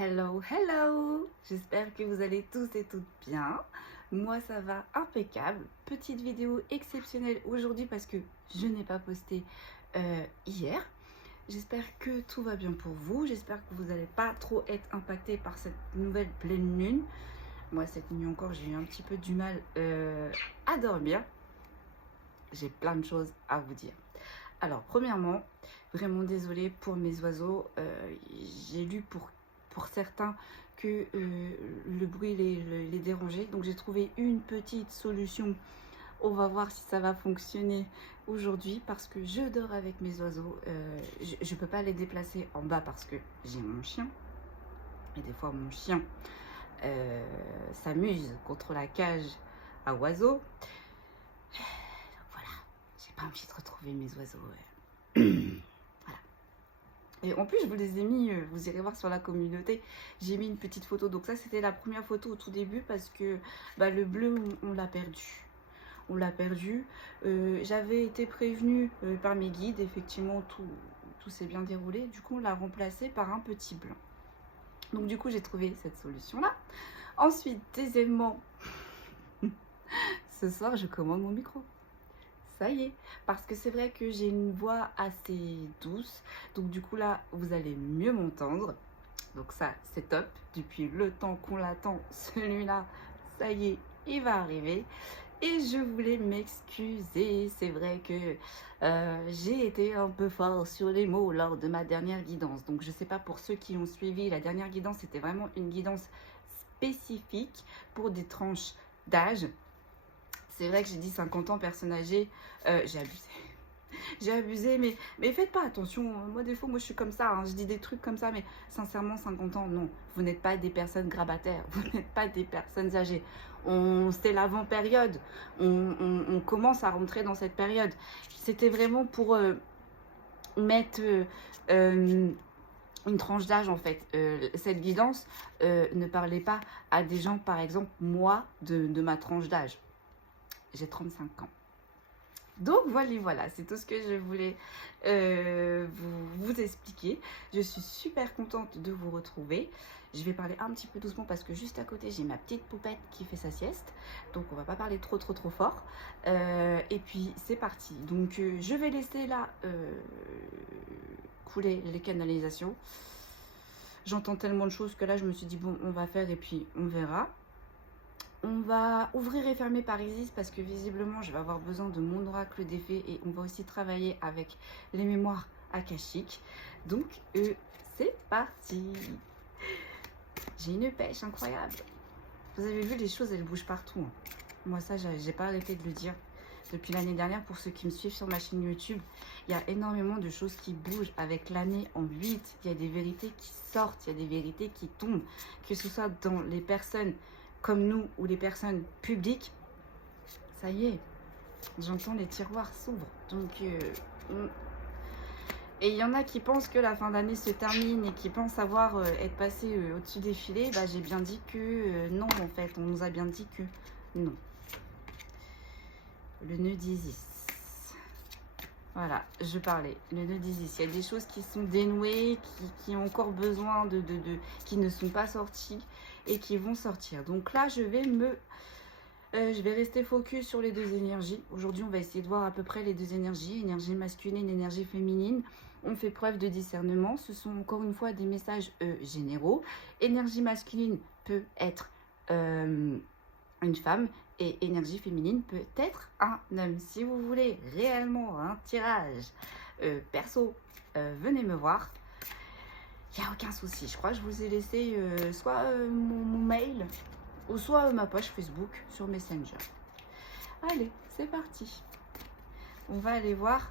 Hello, hello! J'espère que vous allez tous et toutes bien. Moi, ça va impeccable. Petite vidéo exceptionnelle aujourd'hui parce que je n'ai pas posté hier. J'espère que tout va bien pour vous. J'espère que vous n'allez pas trop être impacté par cette nouvelle pleine lune. Moi, cette nuit encore, j'ai eu un petit peu du mal à dormir. J'ai plein de choses à vous dire. Alors, premièrement, vraiment désolée pour mes oiseaux. J'ai lu pour certains que le bruit les dérangeait. Donc, j'ai trouvé une petite solution. On va voir si ça va fonctionner aujourd'hui parce que je dors avec mes oiseaux. Je ne peux pas les déplacer en bas parce que j'ai mon chien. Et des fois, mon chien s'amuse contre la cage à oiseaux. Voilà, j'ai pas envie de retrouver mes oiseaux. Voilà. Et en plus, je vous les ai mis, vous irez voir sur la communauté, j'ai mis une petite photo. Donc ça, c'était la première photo au tout début parce que le bleu, on l'a perdu. On l'a perdu. J'avais été prévenue par mes guides, effectivement, tout s'est bien déroulé. Du coup, on l'a remplacé par un petit blanc. Donc du coup, j'ai trouvé cette solution-là. Ensuite, deuxièmement, ce soir, je commande mon micro. Ça y est, parce que c'est vrai que j'ai une voix assez douce, donc du coup là vous allez mieux m'entendre, donc ça c'est top. Depuis le temps qu'on l'attend, celui-là, ça y est, il va arriver. Et je voulais m'excuser, c'est vrai que j'ai été un peu fort sur les mots lors de ma dernière guidance. Donc je sais pas, pour ceux qui ont suivi, la dernière guidance c'était vraiment une guidance spécifique pour des tranches d'âge. C'est vrai que j'ai dit 50 ans, personne âgée, j'ai abusé. J'ai abusé, mais faites pas attention. Moi, des fois, je suis comme ça. Hein. Je dis des trucs comme ça, mais sincèrement, 50 ans, non. Vous n'êtes pas des personnes grabataires. Vous n'êtes pas des personnes âgées. C'est l'avant-période. On commence à rentrer dans cette période. C'était vraiment pour mettre une tranche d'âge, en fait. Cette guidance ne parlait pas à des gens, par exemple, moi, de ma tranche d'âge. J'ai 35 ans. Donc voilà, c'est tout ce que je voulais vous expliquer. Je suis super contente de vous retrouver. Je vais parler un petit peu doucement parce que juste à côté, j'ai ma petite poupette qui fait sa sieste. Donc on va pas parler trop fort. Et puis c'est parti. Donc je vais laisser là couler les canalisations. J'entends tellement de choses que là je me suis dit bon, on va faire et puis on verra. On va ouvrir et fermer par Isis parce que visiblement je vais avoir besoin de mon oracle des fées et on va aussi travailler avec les mémoires akashiques. Donc c'est parti. J'ai une pêche incroyable. Vous avez vu, les choses elles bougent partout. Hein. Moi ça j'ai pas arrêté de le dire. Depuis l'année dernière, pour ceux qui me suivent sur ma chaîne YouTube, il y a énormément de choses qui bougent avec l'année en 8. Il y a des vérités qui sortent, il y a des vérités qui tombent, que ce soit dans les personnes comme nous ou les personnes publiques. Ça y est, j'entends les tiroirs s'ouvrent. Donc, et il y en a qui pensent que la fin d'année se termine et qui pensent avoir être passé au-dessus des filets. J'ai bien dit que non, en fait, on nous a bien dit que non. Le nœud d'Isis. Voilà, je parlais. Le nœud d'Isis. Il y a des choses qui sont dénouées, qui ont encore besoin qui ne sont pas sorties et qui vont sortir. Donc là, je vais rester focus sur les deux énergies. Aujourd'hui, on va essayer de voir à peu près les deux énergies, énergie masculine, énergie féminine. On fait preuve de discernement. Ce sont encore une fois des messages généraux. Énergie masculine peut être une femme et énergie féminine peut être un homme. Si vous voulez réellement un tirage perso, venez me voir. Il n'y a aucun souci. Je crois que je vous ai laissé soit mon mail ou soit ma page Facebook sur Messenger. Allez, c'est parti. On va aller voir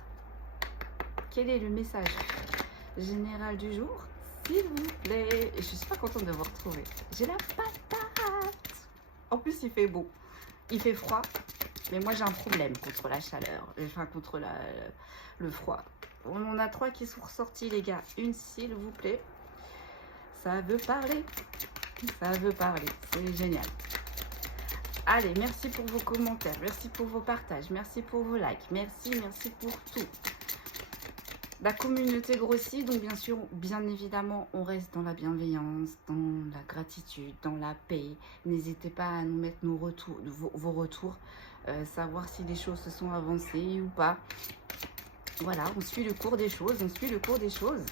quel est le message général du jour. S'il vous plaît. Je suis pas contente de vous retrouver. J'ai la patate. En plus, il fait beau. Il fait froid. Mais moi, j'ai un problème contre la chaleur. Enfin, contre le froid. On en a 3 qui sont ressortis, les gars. Une, s'il vous plaît. Ça veut parler. Ça veut parler. C'est génial. Allez, merci pour vos commentaires. Merci pour vos partages. Merci pour vos likes. Merci pour tout. La communauté grossit, donc bien sûr, bien évidemment, on reste dans la bienveillance, dans la gratitude, dans la paix. N'hésitez pas à nous mettre nos retours, vos retours, savoir si les choses se sont avancées ou pas. Voilà, on suit le cours des choses, on suit le cours des choses.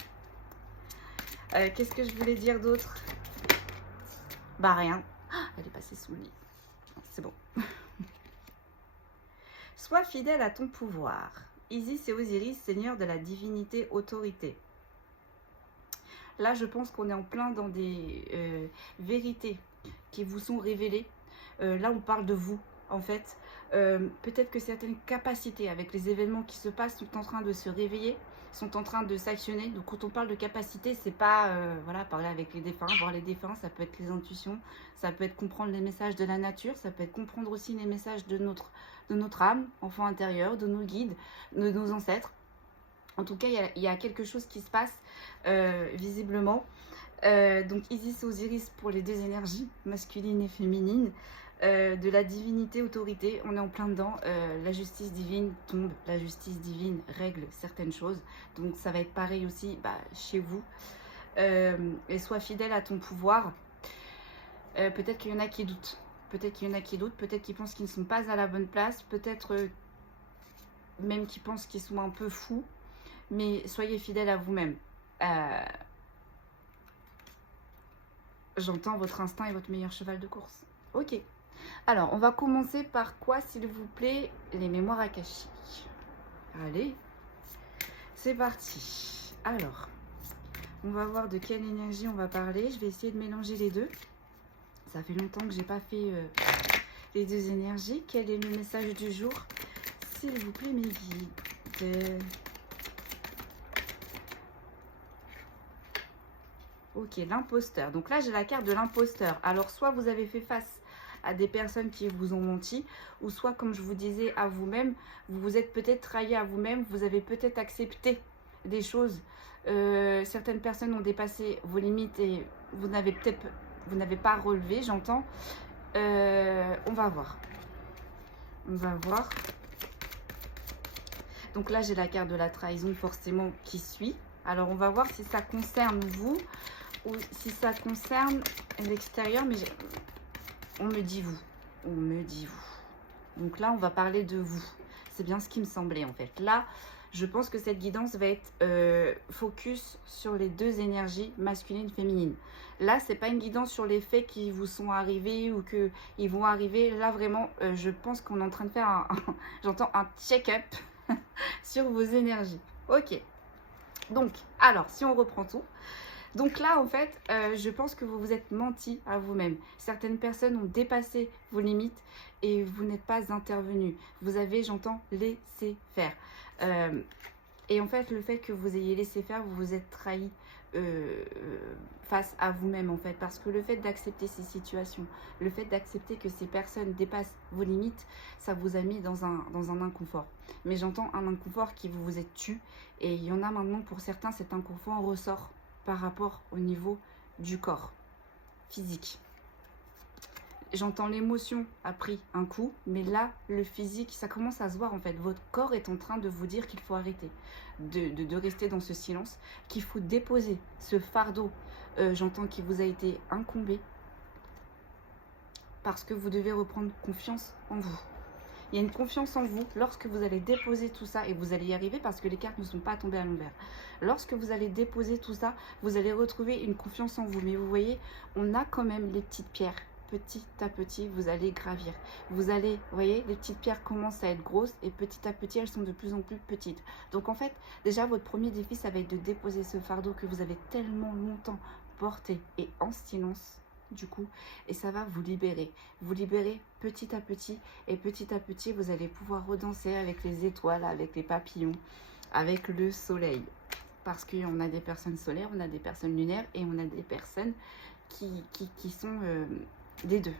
Qu'est-ce que je voulais dire d'autre? Bah rien. Ah, elle est passée sous le lit. C'est bon. Sois fidèle à ton pouvoir. Isis et Osiris, seigneurs de la divinité autorité. Là, je pense qu'on est en plein dans des vérités qui vous sont révélées. Là, on parle de vous, en fait. Peut-être que certaines capacités avec les événements qui se passent sont en train de se réveiller, sont en train de s'actionner. Donc, quand on parle de capacité, c'est pas voilà, parler avec les défunts, voir les défunts, ça peut être les intuitions, ça peut être comprendre les messages de la nature, ça peut être comprendre aussi les messages de notre âme, enfant intérieur, de nos guides, de nos ancêtres. En tout cas, il y a quelque chose qui se passe visiblement. Donc Isis et Osiris pour les deux énergies, masculine et féminine. De la divinité autorité, on est en plein dedans. La justice divine tombe, la justice divine règle certaines choses. Donc ça va être pareil aussi chez vous. Et sois fidèle à ton pouvoir. Peut-être qu'il y en a qui doutent. Peut-être qu'il y en a qui doutent. Peut-être qu'ils pensent qu'ils ne sont pas à la bonne place. Peut-être même qu'ils pensent qu'ils sont un peu fous. Mais soyez fidèle à vous-même. J'entends votre instinct et votre meilleur cheval de course. Ok. Alors, on va commencer par quoi, s'il vous plaît? Les mémoires akashiques. Allez, c'est parti. Alors, on va voir de quelle énergie on va parler. Je vais essayer de mélanger les deux. Ça fait longtemps que j'ai pas fait les deux énergies. Quel est le message du jour? S'il vous plaît, mes guides. Ok, l'imposteur. Donc là, j'ai la carte de l'imposteur. Alors, soit vous avez fait face à des personnes qui vous ont menti, ou soit, comme je vous disais, à vous-même, vous vous êtes peut-être trahi à vous-même, vous avez peut-être accepté des choses. Certaines personnes ont dépassé vos limites et vous n'avez pas relevé, j'entends. On va voir. On va voir. Donc là, j'ai la carte de la trahison, forcément, qui suit. Alors, on va voir si ça concerne vous ou si ça concerne l'extérieur, mais on me dit vous. On me dit vous. Donc là, on va parler de vous. C'est bien ce qui me semblait, en fait. Là, je pense que cette guidance va être focus sur les deux énergies, masculine et féminine. Là, c'est pas une guidance sur les faits qui vous sont arrivés ou qu'ils vont arriver. Là, vraiment, je pense qu'on est en train de faire j'entends un check-up sur vos énergies. Ok. Donc, alors, si on reprend tout. Donc là, en fait, je pense que vous vous êtes menti à vous-même. Certaines personnes ont dépassé vos limites et vous n'êtes pas intervenu. Vous avez, j'entends, laissé faire. Et en fait, le fait que vous ayez laissé faire, vous vous êtes trahi face à vous-même, en fait. Parce que le fait d'accepter ces situations, le fait d'accepter que ces personnes dépassent vos limites, ça vous a mis dans un inconfort. Mais j'entends un inconfort qui vous êtes tu. Et il y en a maintenant, pour certains, cet inconfort ressort par rapport au niveau du corps physique. J'entends l'émotion a pris un coup, mais là, le physique, ça commence à se voir en fait. Votre corps est en train de vous dire qu'il faut arrêter de rester dans ce silence, qu'il faut déposer ce fardeau, j'entends qu'il vous a été incombé, parce que vous devez reprendre confiance en vous. Il y a une confiance en vous lorsque vous allez déposer tout ça, et vous allez y arriver parce que les cartes ne sont pas tombées à l'envers. Lorsque vous allez déposer tout ça, vous allez retrouver une confiance en vous. Mais vous voyez, on a quand même les petites pierres. Petit à petit, vous allez gravir. Vous allez, vous voyez, les petites pierres commencent à être grosses et petit à petit, elles sont de plus en plus petites. Donc en fait, déjà, votre premier défi, ça va être de déposer ce fardeau que vous avez tellement longtemps porté et en silence. Du coup, et ça va vous libérer petit à petit, et petit à petit vous allez pouvoir redanser avec les étoiles, avec les papillons, avec le soleil, parce qu'on a des personnes solaires, on a des personnes lunaires et on a des personnes qui sont des deux.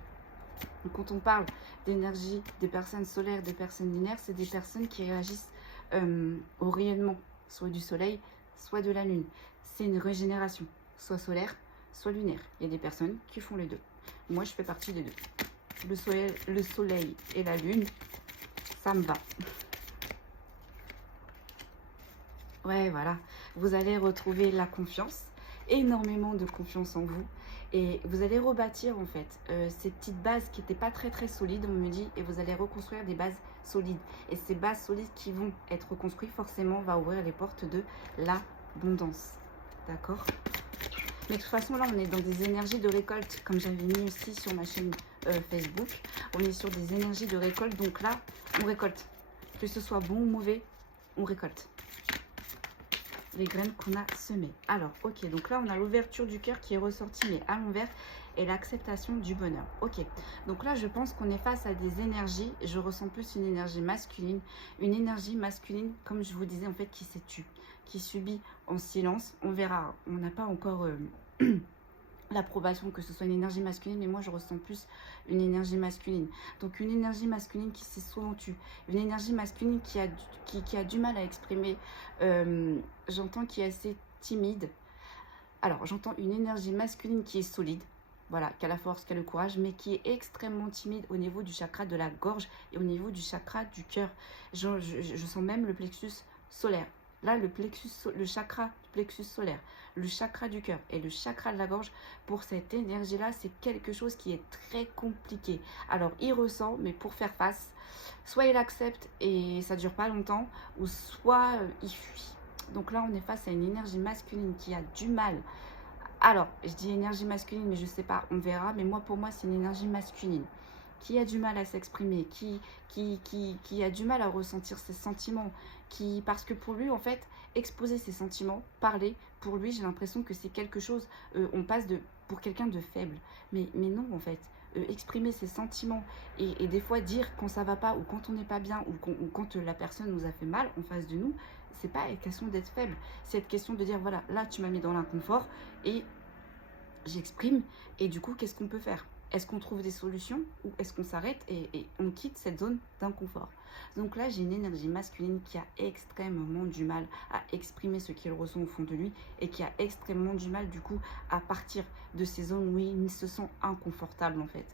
Donc quand on parle d'énergie des personnes solaires, des personnes lunaires, c'est des personnes qui réagissent au rayonnement, soit du soleil, soit de la lune. C'est une régénération, soit solaire, soit lunaire. Il y a des personnes qui font les deux. Moi, je fais partie des deux. Le soleil et la lune, ça me va. Ouais, voilà. Vous allez retrouver la confiance, énormément de confiance en vous. Et vous allez rebâtir en fait ces petites bases qui n'étaient pas très très solides, on me dit, et vous allez reconstruire des bases solides. Et ces bases solides qui vont être reconstruites, forcément, va ouvrir les portes de l'abondance. D'accord? Mais de toute façon, là, on est dans des énergies de récolte, comme j'avais mis aussi sur ma chaîne Facebook. On est sur des énergies de récolte, donc là, on récolte. Que ce soit bon ou mauvais, on récolte les graines qu'on a semées. Alors, ok, donc là, on a l'ouverture du cœur qui est ressortie, mais à l'envers, et l'acceptation du bonheur. Ok, donc là, je pense qu'on est face à des énergies. Je ressens plus une énergie masculine. Une énergie masculine, comme je vous disais, en fait, qui s'est tue, qui subit en silence. On verra, on n'a pas encore... l'approbation, que ce soit une énergie masculine, mais moi je ressens plus une énergie masculine. Donc une énergie masculine qui s'est souvent tue, une énergie masculine qui a du mal à exprimer, j'entends qui est assez timide. Alors j'entends une énergie masculine qui est solide, voilà, qui a la force, qui a le courage, mais qui est extrêmement timide au niveau du chakra de la gorge et au niveau du chakra du cœur. Je sens même le plexus solaire. Là, le chakra du plexus solaire, le chakra du cœur et le chakra de la gorge, pour cette énergie-là, c'est quelque chose qui est très compliqué. Alors, il ressent, mais pour faire face, soit il accepte et ça ne dure pas longtemps, ou soit il fuit. Donc là, on est face à une énergie masculine qui a du mal. Alors, je dis énergie masculine, mais je ne sais pas, on verra. Mais moi, pour moi, c'est une énergie masculine qui a du mal à s'exprimer, qui a du mal à ressentir ses sentiments, parce que pour lui, en fait, exposer ses sentiments, parler, pour lui, j'ai l'impression que c'est quelque chose, on passe pour quelqu'un de faible. Mais non, en fait, exprimer ses sentiments et des fois dire quand ça va pas ou quand on n'est pas bien ou quand la personne nous a fait mal en face de nous, c'est pas une question d'être faible, c'est une question de dire voilà, là tu m'as mis dans l'inconfort et j'exprime, et du coup, qu'est-ce qu'on peut faire? Est-ce qu'on trouve des solutions ou est-ce qu'on s'arrête et on quitte cette zone d'inconfort? Donc là, j'ai une énergie masculine qui a extrêmement du mal à exprimer ce qu'il ressent au fond de lui et qui a extrêmement du mal, du coup, à partir de ces zones où il se sent inconfortable, en fait.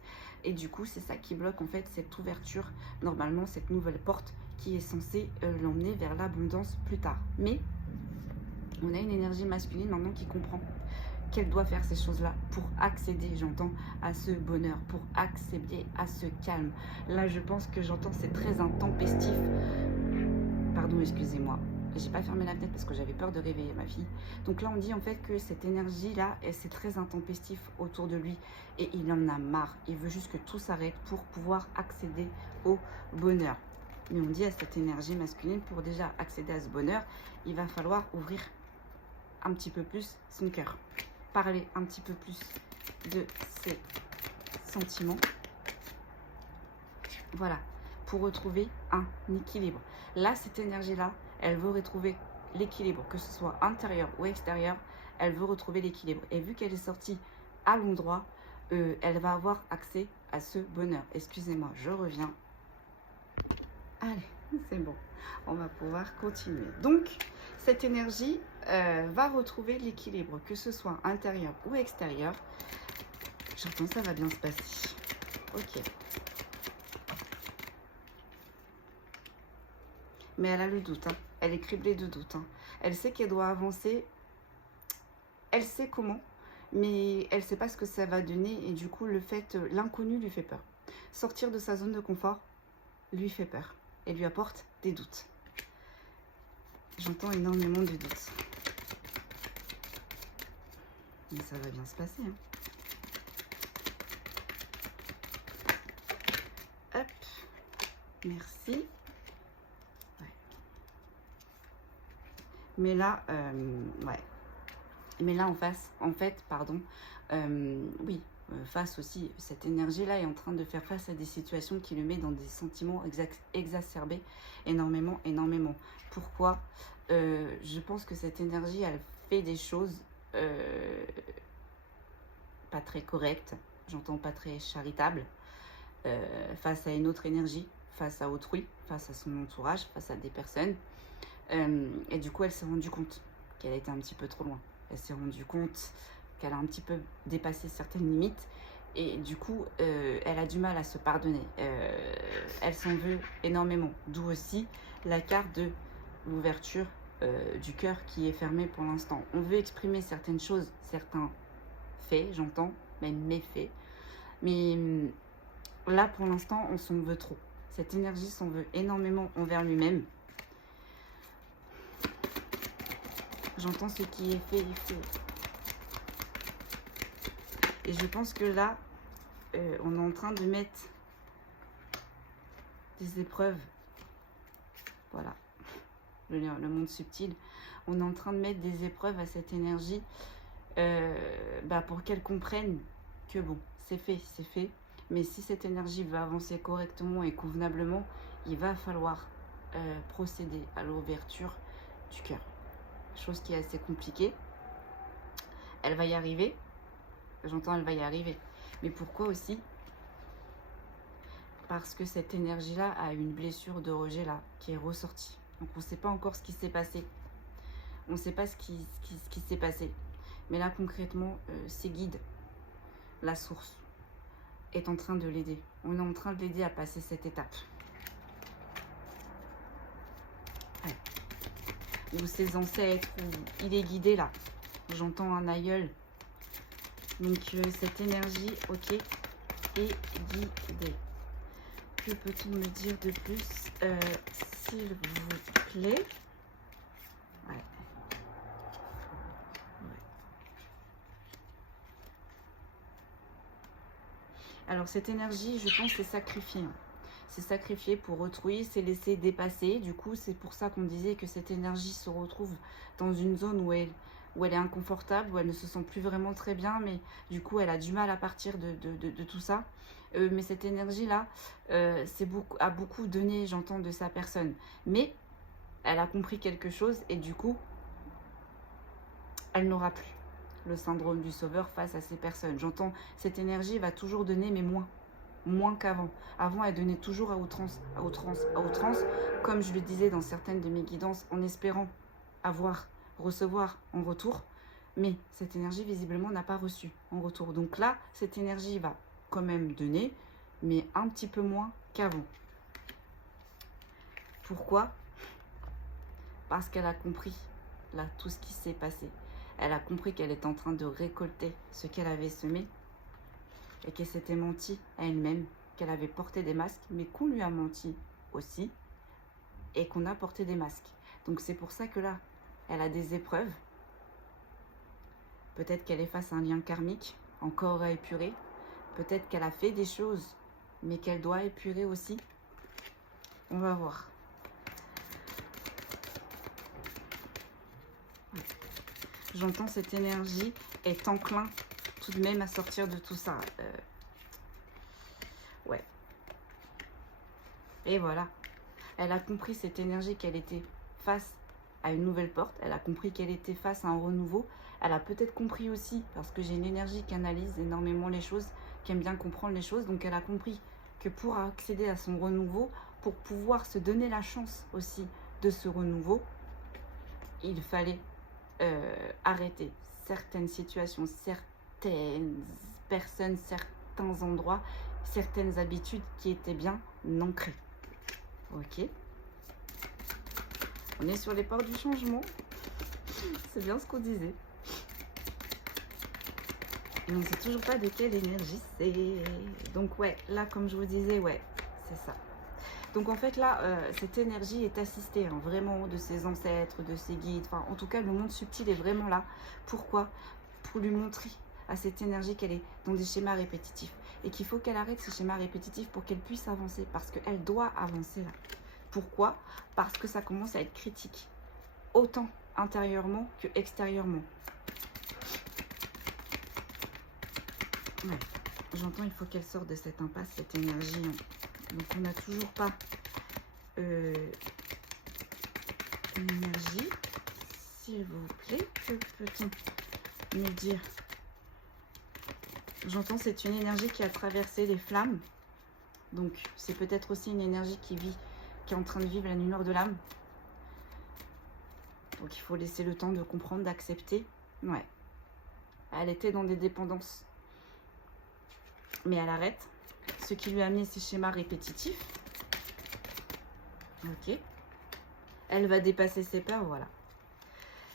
Et du coup, c'est ça qui bloque, en fait, cette ouverture, normalement, cette nouvelle porte qui est censée l'emmener vers l'abondance plus tard. Mais on a une énergie masculine maintenant qui comprend qu'elle doit faire ces choses-là pour accéder, j'entends, à ce bonheur, pour accéder à ce calme. Là, je pense que j'entends, c'est très intempestif. Pardon, excusez-moi. J'ai pas fermé la fenêtre parce que j'avais peur de réveiller ma fille. Donc là, on dit en fait que cette énergie-là, c'est très intempestif autour de lui. Et il en a marre. Il veut juste que tout s'arrête pour pouvoir accéder au bonheur. Mais on dit à cette énergie masculine, pour déjà accéder à ce bonheur, il va falloir ouvrir un petit peu plus son cœur. Parler un petit peu plus de ses sentiments. Voilà, pour retrouver un équilibre. Là, cette énergie-là, elle veut retrouver l'équilibre, que ce soit intérieur ou extérieur, elle veut retrouver l'équilibre. Et vu qu'elle est sortie à l'endroit, elle va avoir accès à ce bonheur. Excusez-moi, je reviens. Allez, c'est bon, on va pouvoir continuer. Donc, cette énergie va retrouver l'équilibre, que ce soit intérieur ou extérieur. J'entends, ça va bien se passer. Ok. Mais elle a le doute, hein. Elle est criblée de doute. Hein. Elle sait qu'elle doit avancer. Elle sait comment, mais elle ne sait pas ce que ça va donner. Et du coup, l'inconnu lui fait peur. Sortir de sa zone de confort lui fait peur et lui apporte des doutes. J'entends énormément de doutes. Mais ça va bien se passer. Hein. Hop. Merci. Ouais. Mais là, ouais. Mais là, en fait, pardon, oui, face aussi, cette énergie-là est en train de faire face à des situations qui le met dans des sentiments exacerbés énormément. Pourquoi? Je pense que cette énergie, elle fait des choses pas très correctes, j'entends pas très charitables, face à une autre énergie, face à autrui, face à son entourage, face à des personnes. Et du coup, elle s'est rendue compte qu'elle était un petit peu trop loin. Elle s'est rendue compte qu'elle a un petit peu dépassé certaines limites. Et du coup, elle a du mal à se pardonner. Elle s'en veut énormément. D'où aussi la carte de l'ouverture du cœur qui est fermé pour l'instant. On veut exprimer certaines choses, certains faits, j'entends, même méfaits. Mais là, pour l'instant, on s'en veut trop. Cette énergie s'en veut énormément envers lui-même. J'entends ce qui est fait, est fait. Et je pense que là, on est en train de mettre des épreuves. Voilà. Le monde subtil. On est en train de mettre des épreuves à cette énergie pour qu'elle comprenne que bon, c'est fait, c'est fait. Mais si cette énergie veut avancer correctement et convenablement, il va falloir procéder à l'ouverture du cœur. Chose qui est assez compliquée. Elle va y arriver. J'entends, elle va y arriver. Mais pourquoi aussi? Parce que cette énergie-là a une blessure de rejet là, qui est ressortie. Donc on ne sait pas encore ce qui s'est passé. On ne sait pas ce qui s'est passé. Mais là, concrètement, ses guides, la source, est en train de l'aider. On est en train de l'aider à passer cette étape. Ouais. Ou ses ancêtres, ou il est guidé là. J'entends un aïeul. Donc cette énergie, ok, est guidée. Que peut-on me dire de plus, s'il vous plaît? Ouais. Alors cette énergie, je pense, c'est sacrifié. C'est sacrifié pour autrui, c'est laisser dépasser. Du coup, c'est pour ça qu'on disait que cette énergie se retrouve dans une zone où elle est inconfortable, où elle ne se sent plus vraiment très bien, mais du coup, elle a du mal à partir de tout ça. Mais cette énergie-là, a beaucoup donné, j'entends, de sa personne. Mais elle a compris quelque chose et du coup, elle n'aura plus le syndrome du sauveur face à ces personnes. J'entends, cette énergie va toujours donner, mais moins qu'avant. Avant, elle donnait toujours à outrance, comme je le disais dans certaines de mes guidances, en espérant recevoir en retour. Mais cette énergie, visiblement, n'a pas reçu en retour. Donc là, cette énergie va quand même donner, mais un petit peu moins qu'avant. Pourquoi? Parce qu'elle a compris, là, tout ce qui s'est passé. Elle a compris qu'elle est en train de récolter ce qu'elle avait semé et qu'elle s'était menti à elle-même, qu'elle avait porté des masques, mais qu'on lui a menti aussi et qu'on a porté des masques. Donc c'est pour ça que là, elle a des épreuves. Peut-être qu'elle est face à un lien karmique encore à épurer. Peut-être qu'elle a fait des choses, mais qu'elle doit épurer aussi. On va voir. J'entends cette énergie est enclin tout de même à sortir de tout ça. Ouais. Et voilà. Elle a compris cette énergie qu'elle était face à une nouvelle porte. Elle a compris qu'elle était face à un renouveau. Elle a peut-être compris aussi, parce que j'ai une énergie qui analyse énormément les choses, qui aime bien comprendre les choses. Donc elle a compris que pour accéder à son renouveau, pour pouvoir se donner la chance aussi de ce renouveau, il fallait arrêter certaines situations, certaines personnes, certains endroits, certaines habitudes qui étaient bien ancrées. Ok. On est sur les portes du changement. C'est bien ce qu'on disait. Et on ne sait toujours pas de quelle énergie c'est. Donc ouais, là comme je vous disais, ouais, c'est ça. Donc en fait là, cette énergie est assistée vraiment de ses ancêtres, de ses guides. Enfin, en tout cas, le monde subtil est vraiment là. Pourquoi? Pour lui montrer à cette énergie qu'elle est dans des schémas répétitifs. Et qu'il faut qu'elle arrête ces schémas répétitifs pour qu'elle puisse avancer. Parce qu'elle doit avancer là. Pourquoi? Parce que ça commence à être critique. Autant intérieurement que extérieurement. Ouais. J'entends, il faut qu'elle sorte de cette impasse, cette énergie. Donc on n'a toujours pas une énergie. S'il vous plaît, que peut-on me dire? J'entends, c'est une énergie qui a traversé les flammes. Donc c'est peut-être aussi une énergie qui est en train de vivre la nuit noire de l'âme. Donc il faut laisser le temps de comprendre, d'accepter. Ouais. Elle était dans des dépendances. Mais elle arrête. Ce qui lui a amené ces schémas répétitifs. Ok. Elle va dépasser ses peurs, voilà.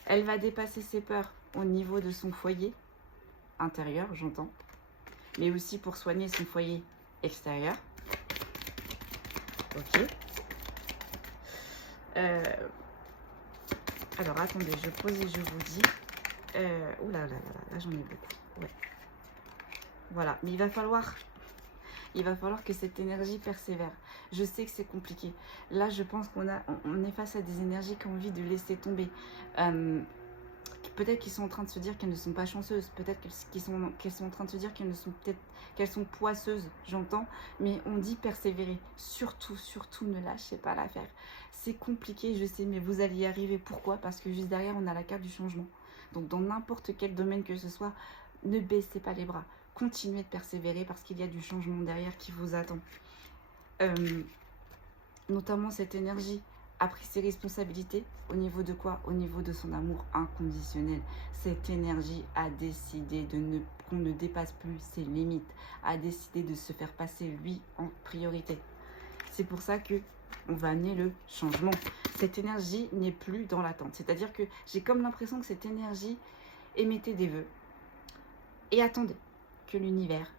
Elle va dépasser ses peurs au niveau de son foyer intérieur, j'entends, mais aussi pour soigner son foyer extérieur. Ok. Alors, attendez, je pose et je vous dis. Ouh là là là là, j'en ai beaucoup. Ouais. Voilà, mais il va falloir que cette énergie persévère. Je sais que c'est compliqué. Là, je pense qu'on est face à des énergies qui ont envie de laisser tomber. Peut-être qu'ils sont en train de se dire qu'elles ne sont pas chanceuses. Peut-être qu'elles sont en train de se dire qu'elles sont poisseuses, j'entends. Mais on dit persévérer. Surtout, surtout, ne lâchez pas l'affaire. C'est compliqué, je sais, mais vous allez y arriver. Pourquoi? Parce que juste derrière, on a la carte du changement. Donc, dans n'importe quel domaine que ce soit, ne baissez pas les bras. Continuez de persévérer parce qu'il y a du changement derrière qui vous attend. Notamment cette énergie a pris ses responsabilités au niveau de quoi? Au niveau de son amour inconditionnel. Cette énergie a décidé qu'on ne dépasse plus ses limites, a décidé de se faire passer lui en priorité. C'est pour ça que on va amener le changement. Cette énergie n'est plus dans l'attente. C'est-à-dire que j'ai comme l'impression que cette énergie émettait des vœux et attendait que l'univers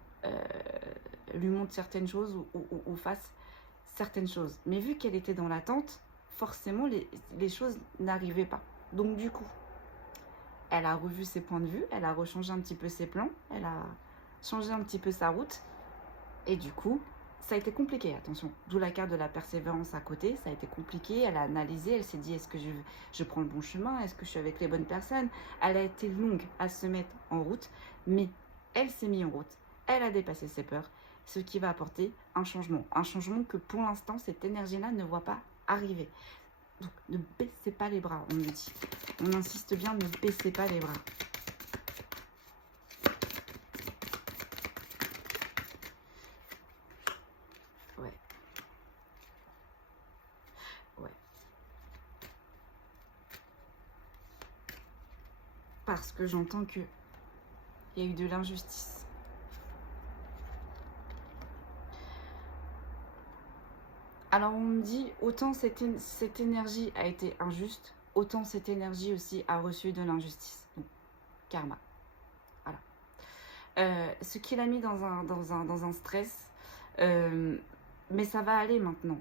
lui montre certaines choses ou fasse certaines choses. Mais vu qu'elle était dans l'attente, forcément, les choses n'arrivaient pas. Donc du coup, elle a revu ses points de vue, elle a rechangé un petit peu ses plans, elle a changé un petit peu sa route. Et du coup, ça a été compliqué, attention. D'où la carte de la persévérance à côté, ça a été compliqué. Elle a analysé, elle s'est dit, est-ce que je prends le bon chemin? Est-ce que je suis avec les bonnes personnes? Elle a été longue à se mettre en route, mais elle s'est mise en route. Elle a dépassé ses peurs, ce qui va apporter un changement. Un changement que pour l'instant, cette énergie-là ne voit pas arriver. Donc, ne baissez pas les bras, on me dit. On insiste bien, ne baissez pas les bras. Ouais. Ouais. Parce que j'entends que il y a eu de l'injustice. Alors on me dit, autant cette énergie a été injuste, autant cette énergie aussi a reçu de l'injustice. Donc, karma. Voilà. Ce qui l'a mis dans un stress, mais ça va aller maintenant.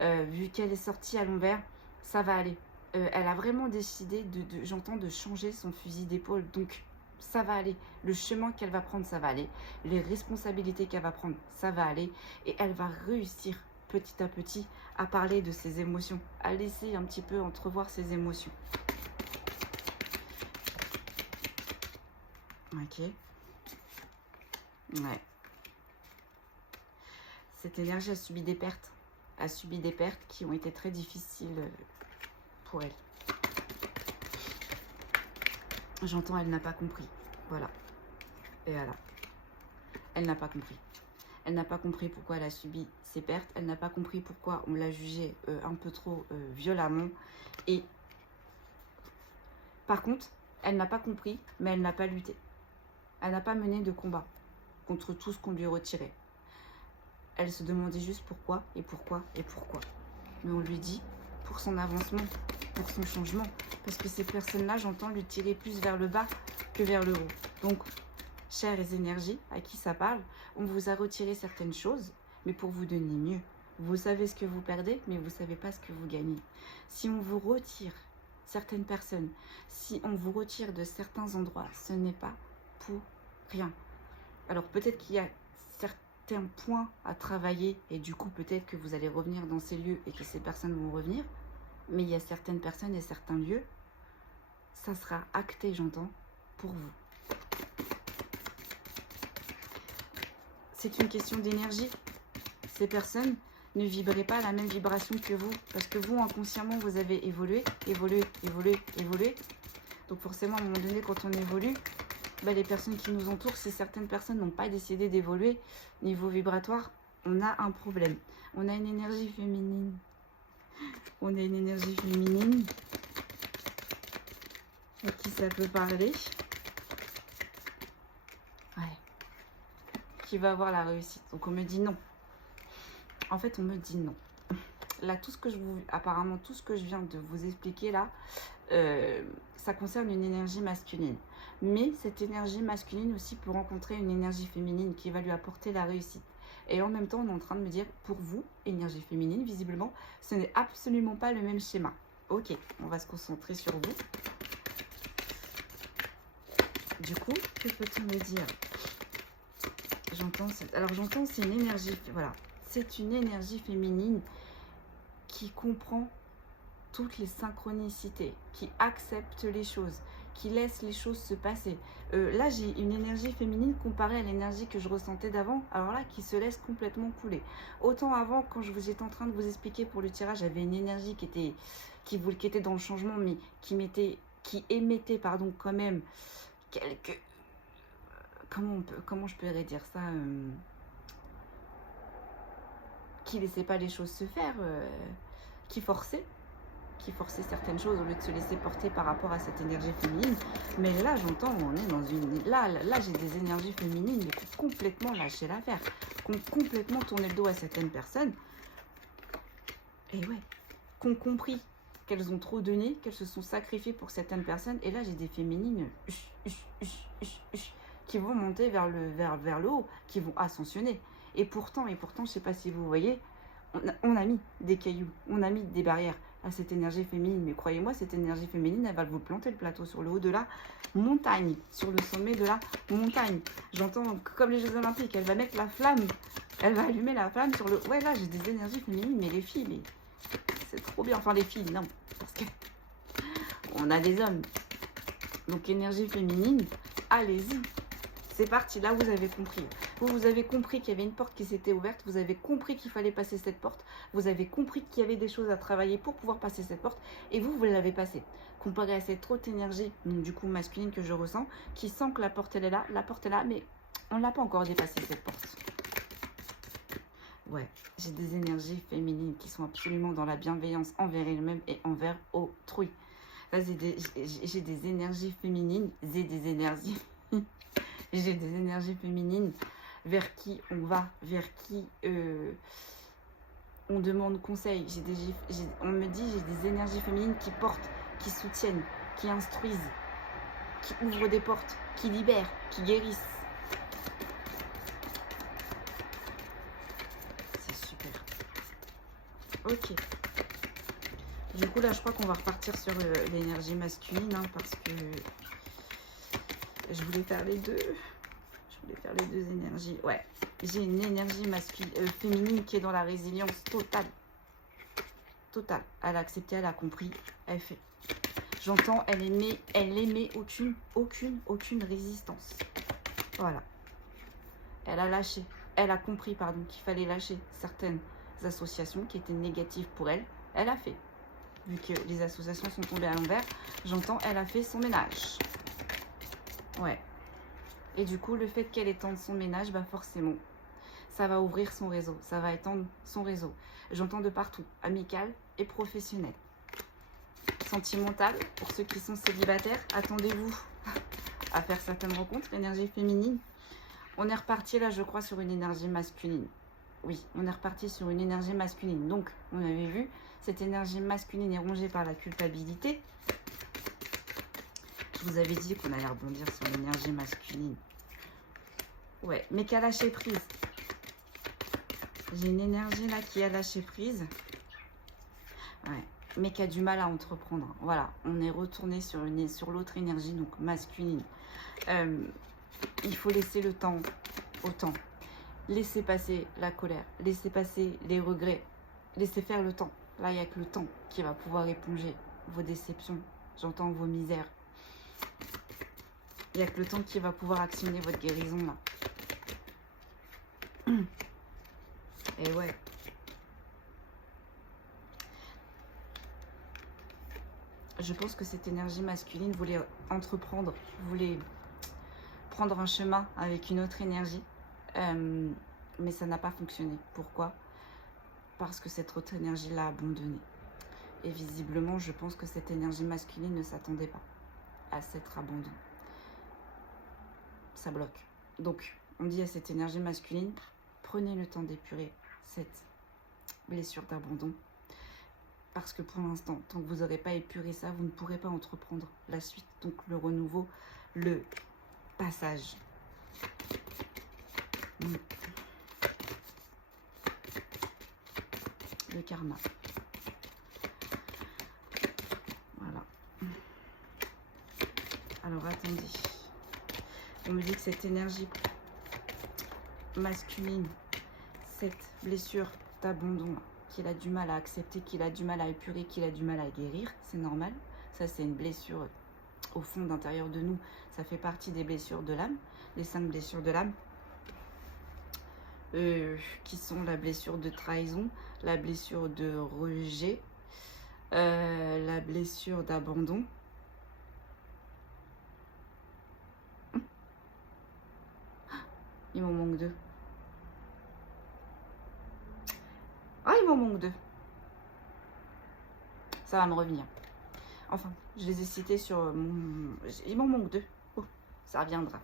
Vu qu'elle est sortie à l'envers, ça va aller. Elle a vraiment décidé, j'entends, de changer son fusil d'épaule. Donc, ça va aller. Le chemin qu'elle va prendre, ça va aller. Les responsabilités qu'elle va prendre, ça va aller. Et elle va réussir petit à petit à parler de ses émotions, à laisser un petit peu entrevoir ses émotions. Ok. Ouais. Cette énergie a subi des pertes. A subi des pertes qui ont été très difficiles pour elle. J'entends, elle n'a pas compris. Voilà. Et voilà. Elle n'a pas compris. Elle n'a pas compris pourquoi elle a subi ces pertes. Elle n'a pas compris pourquoi on l'a jugée un peu trop violemment. Et par contre, elle n'a pas compris, mais elle n'a pas lutté. Elle n'a pas mené de combat contre tout ce qu'on lui retirait. Elle se demandait juste pourquoi et pourquoi et pourquoi. Mais on lui dit pour son avancement, pour son changement. Parce que ces personnes-là, j'entends lui tirer plus vers le bas que vers le haut. Donc, chères énergies, à qui ça parle, on vous a retiré certaines choses, mais pour vous donner mieux. Vous savez ce que vous perdez, mais vous ne savez pas ce que vous gagnez. Si on vous retire certaines personnes, si on vous retire de certains endroits, ce n'est pas pour rien. Alors peut-être qu'il y a certains points à travailler, et du coup peut-être que vous allez revenir dans ces lieux et que ces personnes vont revenir, mais il y a certaines personnes et certains lieux, ça sera acté, j'entends, pour vous. C'est une question d'énergie. Ces personnes ne vibrez pas à la même vibration que vous. Parce que vous, inconsciemment, vous avez évolué. Donc forcément, à un moment donné, quand on évolue, les personnes qui nous entourent, si certaines personnes n'ont pas décidé d'évoluer, niveau vibratoire, on a un problème. On a une énergie féminine. On a une énergie féminine. À qui ça peut parler? Ouais. Qui va avoir la réussite. Donc on me dit non. En fait, on me dit non. Là, apparemment, tout ce que je viens de vous expliquer là, ça concerne une énergie masculine. Mais cette énergie masculine aussi peut rencontrer une énergie féminine qui va lui apporter la réussite. Et en même temps, on est en train de me dire, pour vous, énergie féminine, visiblement, ce n'est absolument pas le même schéma. Ok, on va se concentrer sur vous. Du coup, que peut-on me dire? J'entends, c'est une énergie, voilà. C'est une énergie féminine qui comprend toutes les synchronicités, qui accepte les choses, qui laisse les choses se passer. Là, j'ai une énergie féminine comparée à l'énergie que je ressentais d'avant, alors là, qui se laisse complètement couler. Autant avant, quand je vous étais en train de vous expliquer pour le tirage, j'avais une énergie qui était dans le changement, mais qui émettait, pardon, quand même, quelques... Comment je pourrais dire ça qui laissait pas les choses se faire, qui forçait certaines choses au lieu de se laisser porter par rapport à cette énergie féminine. Mais là, j'entends, on est dans une... Là j'ai des énergies féminines qui ont complètement lâché l'affaire, qui ont complètement tourné le dos à certaines personnes. Et ouais, qui ont compris qu'elles ont trop donné, qu'elles se sont sacrifiées pour certaines personnes. Et là, j'ai des féminines qui vont monter vers le haut, qui vont ascensionner. Et pourtant, je ne sais pas si vous voyez, on a mis des cailloux, on a mis des barrières à cette énergie féminine. Mais croyez-moi, cette énergie féminine, elle va vous planter le plateau sur le haut de la montagne, sur le sommet de la montagne. J'entends comme les Jeux Olympiques, elle va mettre la flamme, elle va allumer la flamme sur le... Ouais, là, j'ai des énergies féminines, mais les filles, mais c'est trop bien. Enfin, les filles, non, parce que on a des hommes. Donc, énergie féminine, allez-y. C'est parti, là vous avez compris. Vous avez compris qu'il y avait une porte qui s'était ouverte, vous avez compris qu'il fallait passer cette porte, vous avez compris qu'il y avait des choses à travailler pour pouvoir passer cette porte, et vous l'avez passée. Comparé à cette haute énergie, donc du coup masculine que je ressens, qui sent que la porte elle est là, mais on ne l'a pas encore dépassée cette porte. Ouais, j'ai des énergies féminines qui sont absolument dans la bienveillance envers elles-mêmes et envers autrui. Là, j'ai des énergies féminines, j'ai des énergies féminines vers qui on va, vers qui on demande conseil. On me dit j'ai des énergies féminines qui portent, qui soutiennent, qui instruisent, qui ouvrent des portes, qui libèrent, qui guérissent. C'est super. Ok. Du coup là je crois qu'on va repartir sur l'énergie masculine hein, parce que je voulais faire les deux. Énergies. Ouais, j'ai une énergie féminine qui est dans la résilience totale. Totale. Elle a accepté, elle a compris, elle fait. J'entends, elle émet aucune résistance. Voilà. Elle a lâché. Elle a compris, pardon, qu'il fallait lâcher certaines associations qui étaient négatives pour elle. Elle a fait. Vu que les associations sont tombées à l'envers, j'entends, elle a fait son ménage. Ouais. Et du coup, le fait qu'elle étende son ménage, bah forcément, ça va ouvrir son réseau, ça va étendre son réseau. J'entends de partout, amical et professionnel. Sentimental, pour ceux qui sont célibataires, attendez-vous à faire certaines rencontres, l'énergie féminine. On est reparti là, je crois, sur une énergie masculine. Oui, on est reparti sur une énergie masculine. Donc, on avait vu, cette énergie masculine est rongée par la culpabilité. Je vous avais dit qu'on allait rebondir sur l'énergie masculine. Ouais, mais qu'à lâcher prise. J'ai une énergie là qui a lâché prise. Ouais, mais qui a du mal à entreprendre. Voilà, on est retourné sur l'autre énergie, donc masculine. Il faut laisser le temps au temps. Laissez passer la colère, laissez passer les regrets, laissez faire le temps. Là, il n'y a que le temps qui va pouvoir éponger vos déceptions. J'entends vos misères. Il n'y a que le temps qui va pouvoir actionner votre guérison, là. Et ouais. Je pense que cette énergie masculine voulait entreprendre, voulait prendre un chemin avec une autre énergie. Mais ça n'a pas fonctionné. Pourquoi? Parce que cette autre énergie l'a abandonné. Et visiblement, je pense que cette énergie masculine ne s'attendait pas à s'être abandon. Ça bloque. Donc, on dit à cette énergie masculine, prenez le temps d'épurer cette blessure d'abandon. Parce que pour l'instant, tant que vous n'aurez pas épuré ça, vous ne pourrez pas entreprendre la suite. Donc le renouveau, le passage. Le karma. Voilà. Alors attendez. On me dit que cette énergie masculine, cette blessure d'abandon, qu'il a du mal à accepter, qu'il a du mal à épurer, qu'il a du mal à guérir, c'est normal. Ça, c'est une blessure au fond d'intérieur de nous. Ça fait partie des blessures de l'âme, les 5 blessures de l'âme, qui sont la blessure de trahison, la blessure de rejet, la blessure d'abandon. Il m'en manque 2. Ah, il m'en manque 2. Ça va me revenir. Enfin, je les ai cités sur mon... Il m'en manque 2. Oh, ça reviendra.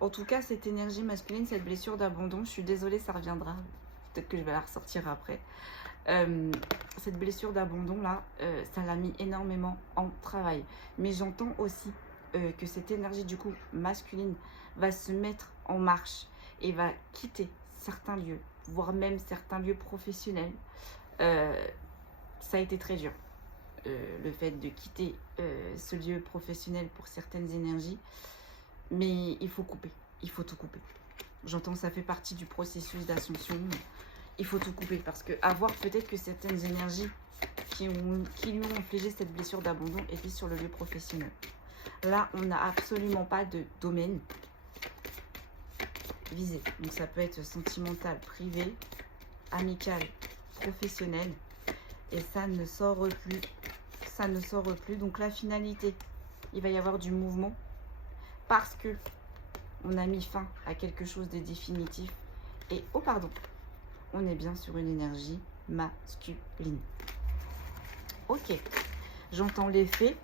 En tout cas, cette énergie masculine, cette blessure d'abandon, je suis désolée, ça reviendra. Peut-être que je vais la ressortir après. Cette blessure d'abandon, là, ça l'a mis énormément en travail. Mais j'entends aussi que cette énergie, du coup, masculine, va se mettre en marche et va quitter certains lieux, voire même certains lieux professionnels. Ça a été très dur. Le fait de quitter ce lieu professionnel pour certaines énergies, mais il faut couper, il faut tout couper. J'entends, ça fait partie du processus d'ascension, il faut tout couper parce que avoir peut-être que certaines énergies qui lui ont infligé cette blessure d'abandon étaient sur le lieu professionnel. Là, on n'a absolument pas de domaine visé, donc ça peut être sentimental, privé, amical, professionnel, et ça ne sort plus. Ça ne sort plus. Donc la finalité, il va y avoir du mouvement parce que on a mis fin à quelque chose de définitif. Et oh pardon, on est bien sur une énergie masculine. Ok, j'entends l'effet.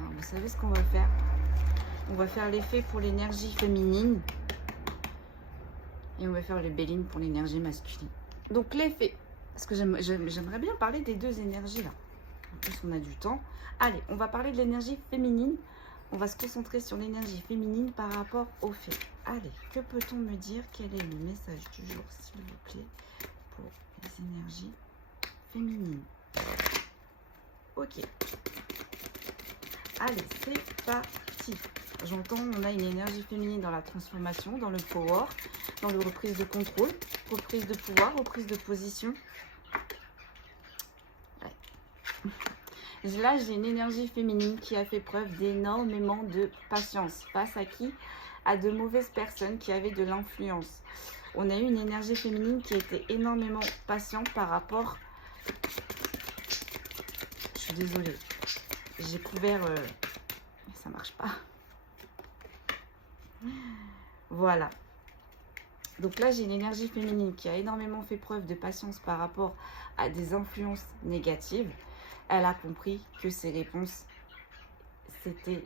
Vous savez ce qu'on va faire? On va faire l'effet pour l'énergie féminine et on va faire le Béline pour l'énergie masculine. Donc l'effet, parce que j'aimerais bien parler des 2 énergies là. En plus, on a du temps. Allez, on va parler de l'énergie féminine. On va se concentrer sur l'énergie féminine par rapport au fait. Allez, que peut-on me dire? Quel est le message du jour, s'il vous plaît, pour les énergies féminines? Ok. Allez, c'est parti. J'entends, on a une énergie féminine dans la transformation, dans le power, dans le reprise de contrôle, reprise de pouvoir, reprise de position. Ouais. Là, j'ai une énergie féminine qui a fait preuve d'énormément de patience. Face à qui? À de mauvaises personnes qui avaient de l'influence. On a eu une énergie féminine qui était énormément patiente par rapport... Je suis désolée. J'ai couvert... Ça marche pas. Voilà. Donc là, j'ai une énergie féminine qui a énormément fait preuve de patience par rapport à des influences négatives. Elle a compris que ces réponses, c'était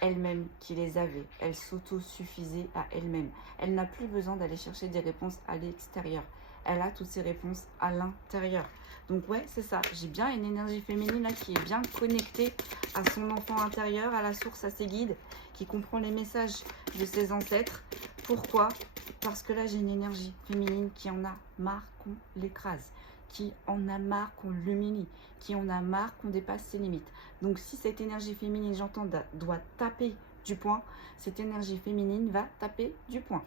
elle-même qui les avait. Elle s'autosuffisait à elle-même. Elle n'a plus besoin d'aller chercher des réponses à l'extérieur. Elle a toutes ces réponses à l'intérieur. Donc ouais, c'est ça. J'ai bien une énergie féminine là qui est bien connectée à son enfant intérieur, à la source, à ses guides, qui comprend les messages de ses ancêtres. Pourquoi? Parce que là, j'ai une énergie féminine qui en a marre qu'on l'écrase, qui en a marre qu'on l'humilie, qui en a marre qu'on dépasse ses limites. Donc si cette énergie féminine, j'entends, doit taper du poing, cette énergie féminine va taper du poing.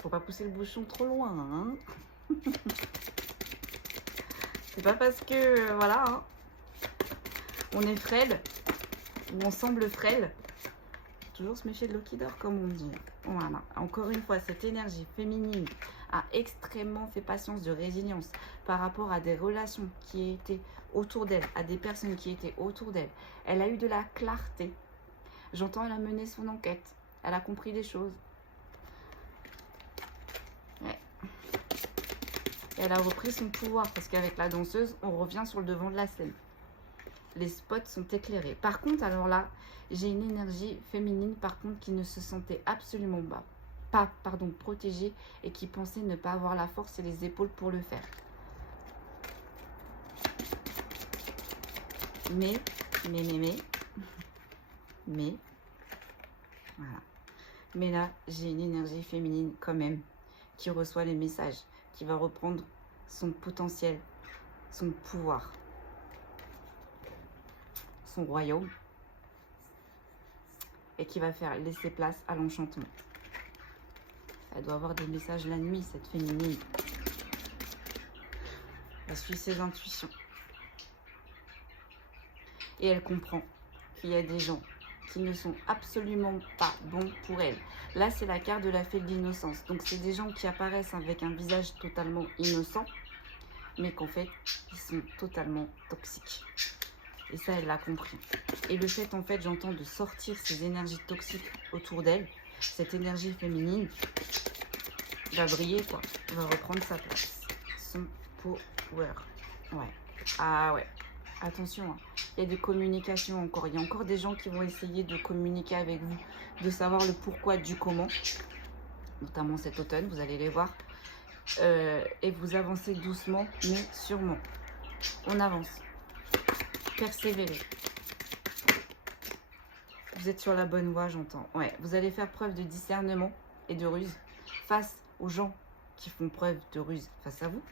Faut pas pousser le bouchon trop loin, hein. C'est pas parce que, voilà, hein, on est frêle, ou on semble frêle. Toujours se méfier de l'eau qui dort, comme on dit. Voilà. Encore une fois, cette énergie féminine a extrêmement fait patience de résilience par rapport à des relations qui étaient autour d'elle, à des personnes qui étaient autour d'elle. Elle a eu de la clarté. J'entends, elle a mené son enquête. Elle a compris des choses. Ouais. Elle a repris son pouvoir parce qu'avec la danseuse, on revient sur le devant de la scène. Les spots sont éclairés. Par contre, alors là, j'ai une énergie féminine, par contre, qui ne se sentait absolument pas protégé et qui pensait ne pas avoir la force et les épaules pour le faire. Mais, voilà. Mais là, j'ai une énergie féminine quand même qui reçoit les messages, qui va reprendre son potentiel, son pouvoir, son royaume, et qui va faire laisser place à l'enchantement. Elle doit avoir des messages la nuit, cette féminine. Elle suit ses intuitions. Et elle comprend qu'il y a des gens qui ne sont absolument pas bons pour elle. Là, c'est la carte de la fée de l'innocence. Donc, c'est des gens qui apparaissent avec un visage totalement innocent, mais qu'en fait, ils sont totalement toxiques. Et ça, elle l'a compris. Et le fait, en fait, j'entends de sortir ces énergies toxiques autour d'elle, cette énergie féminine va briller, quoi. Va reprendre sa place. Son power. Ouais. Ah ouais. Attention, hein. Il y a des communications encore. Il y a encore des gens qui vont essayer de communiquer avec vous, de savoir le pourquoi du comment, notamment cet automne, vous allez les voir. Et vous avancez doucement, mais sûrement. On avance. Persévérez. Vous êtes sur la bonne voie, j'entends. Ouais, vous allez faire preuve de discernement et de ruse face aux gens qui font preuve de ruse face à vous.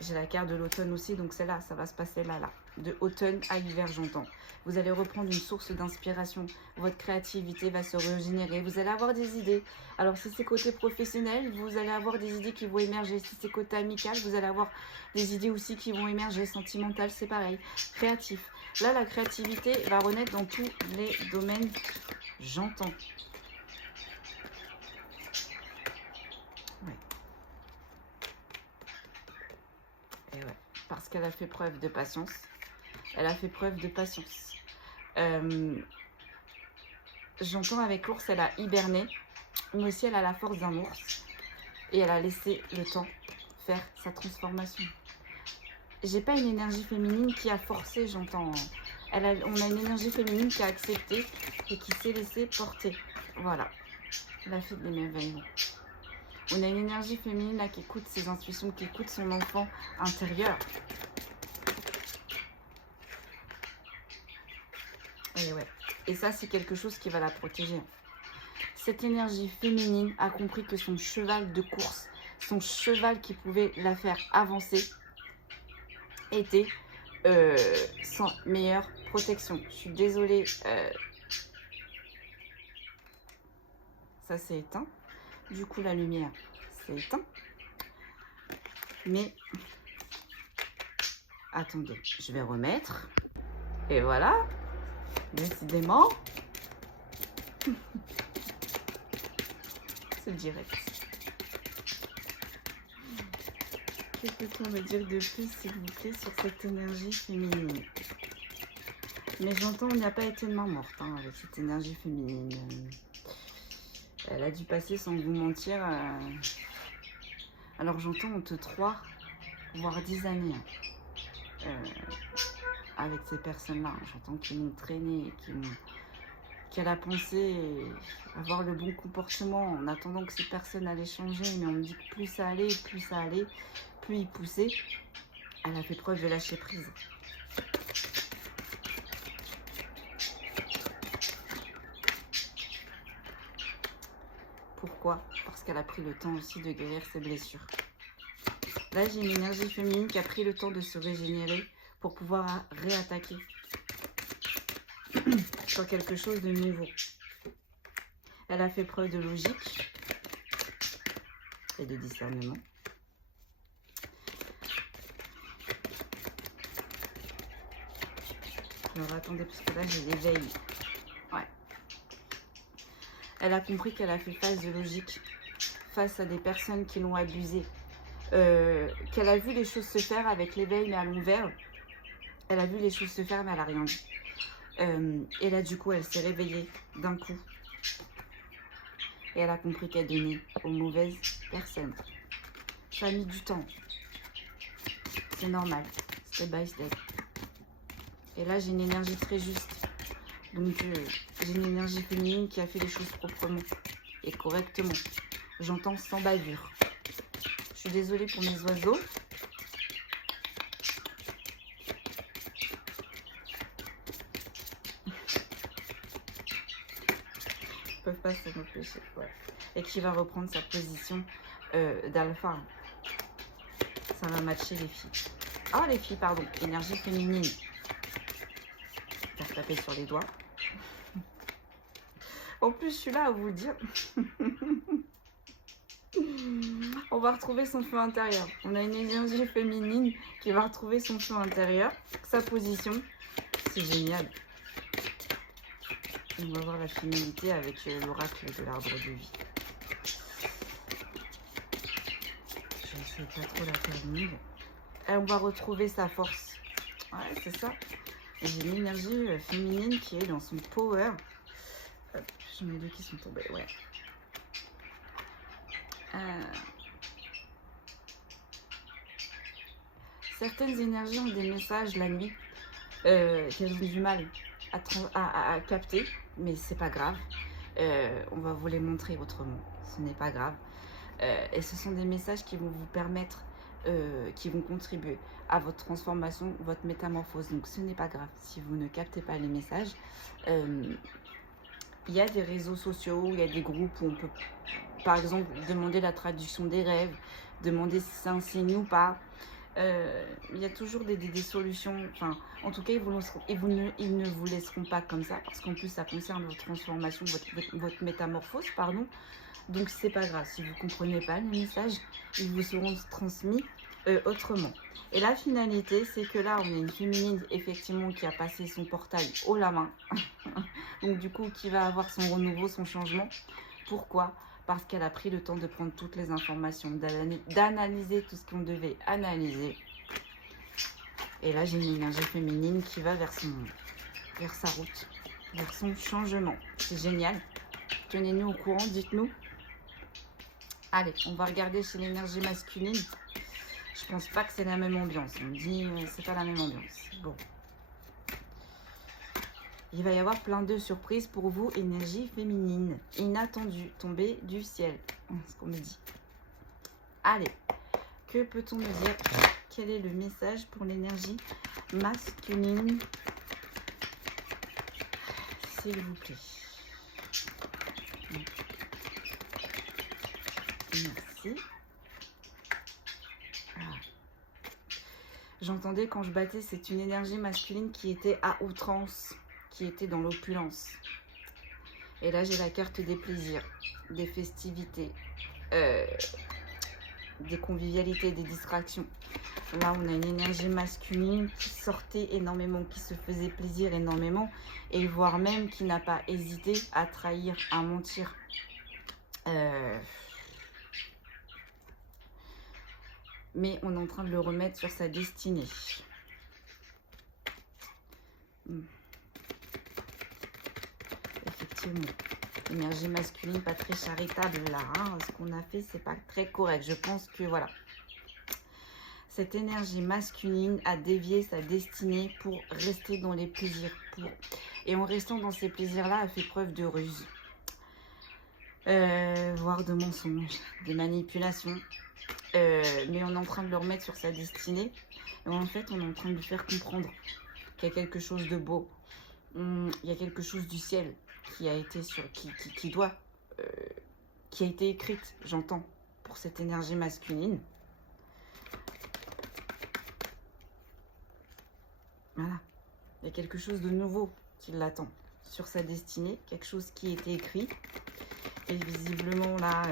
J'ai la carte de l'automne aussi, donc c'est là, ça va se passer là. De automne à hiver, j'entends. Vous allez reprendre une source d'inspiration. Votre créativité va se régénérer. Vous allez avoir des idées. Alors, si c'est côté professionnel, vous allez avoir des idées qui vont émerger. Si c'est côté amical, vous allez avoir des idées aussi qui vont émerger. Sentimental, c'est pareil. Créatif. Là, la créativité va renaître dans tous les domaines. J'entends. Ouais. Et ouais. Parce qu'elle a fait preuve de patience. Elle a fait preuve de patience. J'entends avec l'ours, elle a hiberné, mais aussi elle a la force d'un ours. Et elle a laissé le temps faire sa transformation. J'ai pas une énergie féminine qui a forcé, j'entends. On a une énergie féminine qui a accepté et qui s'est laissée porter. Voilà. La fée de l'émerveillement. On a une énergie féminine là qui écoute ses intuitions, qui écoute son enfant intérieur. Et ouais. Et ça, c'est quelque chose qui va la protéger. Cette énergie féminine a compris que son cheval de course, son cheval qui pouvait la faire avancer, était sans meilleure protection. Je suis désolée. Ça s'est éteint. Du coup, la lumière s'est éteinte. Mais, attendez, je vais remettre. Et voilà. Décidément. C'est direct. Que peut-on me dire de plus, s'il vous plaît, sur cette énergie féminine? Mais j'entends, il n'y a pas été de main morte hein, avec cette énergie féminine. Elle a dû passer, sans vous mentir. Alors j'entends entre 3, voire 10 années avec ces personnes-là. J'entends qu'ils m'ont traîné, qu'elle a pensé avoir le bon comportement en attendant que ces personnes allaient changer. Mais on me dit que plus ça allait, plus il poussait. Elle a fait preuve de lâcher prise. Pourquoi? Parce qu'elle a pris le temps aussi de guérir ses blessures. Là, j'ai une énergie féminine qui a pris le temps de se régénérer pour pouvoir réattaquer sur quelque chose de nouveau. Elle a fait preuve de logique et de discernement. Alors attendez, parce que là j'ai l'éveil. Ouais. Elle a compris qu'elle a fait face de logique face à des personnes qui l'ont abusée. Qu'elle a vu les choses se faire avec l'éveil mais à l'envers. Elle a vu les choses se faire mais elle n'a rien dit. Et là du coup elle s'est réveillée d'un coup. Et elle a compris qu'elle donnait aux mauvaises personnes. Ça a mis du temps. C'est normal. Step by step. Et là, j'ai une énergie très juste. Donc, j'ai une énergie féminine qui a fait les choses proprement et correctement. J'entends sans bavure. Je suis désolée pour mes oiseaux. Ils peuvent pas s'en empêcher. Ouais. Et qui va reprendre sa position d'alpha. Ça va matcher les filles. Ah, les filles, pardon. Énergie féminine. Faire taper sur les doigts. En plus, je suis là à vous le dire. On va retrouver son feu intérieur. On a une énergie féminine qui va retrouver son feu intérieur. Sa position. C'est génial. On va voir la finalité avec l'oracle de l'arbre de vie. Je ne sais pas trop la terminer. Et on va retrouver sa force. Ouais, c'est ça. J'ai une énergie féminine qui est dans son power. J'en ai deux qui sont tombés, ouais. Certaines énergies ont des messages la nuit qu'elles ont du mal à capter, mais c'est pas grave. On va vous les montrer autrement. Ce n'est pas grave. Et ce sont des messages qui vont vous permettre, qui vont contribuer à votre transformation, votre métamorphose. Donc ce n'est pas grave si vous ne captez pas les messages. Il y a des réseaux sociaux, il y a des groupes où on peut, par exemple, demander la traduction des rêves, demander si c'est un signe ou pas. Il y a toujours des solutions. Enfin, en tout cas, ils ne vous laisseront pas comme ça, parce qu'en plus, ça concerne votre transformation, votre métamorphose, pardon. Donc, c'est pas grave. Si vous ne comprenez pas les messages, ils vous seront transmis autrement. Et la finalité, c'est que là, on a une féminine, effectivement, qui a passé son portail haut la main. Donc, du coup, qui va avoir son renouveau, son changement. Pourquoi ? Parce qu'elle a pris le temps de prendre toutes les informations, d'analyser tout ce qu'on devait analyser. Et là, j'ai une énergie féminine qui va vers sa route, vers son changement. C'est génial. Tenez-nous au courant, dites-nous. Allez, on va regarder chez l'énergie masculine. Je pense pas que c'est la même ambiance. On me dit c'est pas la même ambiance. Bon. Il va y avoir plein de surprises pour vous, énergie féminine, inattendue, tombée du ciel. C'est ce qu'on me dit. Allez, que peut-on me dire? Quel est le message pour l'énergie masculine? S'il vous plaît. Merci. J'entendais quand je battais, c'est une énergie masculine qui était à outrance, qui était dans l'opulence. Et là, j'ai la carte des plaisirs, des festivités, des convivialités, des distractions. Là, on a une énergie masculine qui sortait énormément, qui se faisait plaisir énormément, et voire même qui n'a pas hésité à trahir, à mentir. Mais on est en train de le remettre sur sa destinée. Effectivement, énergie masculine pas très charitable là. Hein. Ce qu'on a fait, c'est pas très correct. Je pense que voilà. Cette énergie masculine a dévié sa destinée pour rester dans les plaisirs. Et en restant dans ces plaisirs-là, elle fait preuve de ruse. Voire de mensonges, de manipulations. Mais on est en train de le remettre sur sa destinée. Et en fait, on est en train de lui faire comprendre qu'il y a quelque chose de beau. Il y a quelque chose du ciel qui a été qui a été écrite, j'entends, pour cette énergie masculine. Voilà. Il y a quelque chose de nouveau qui l'attend sur sa destinée. Quelque chose qui a été écrit. Et visiblement, là...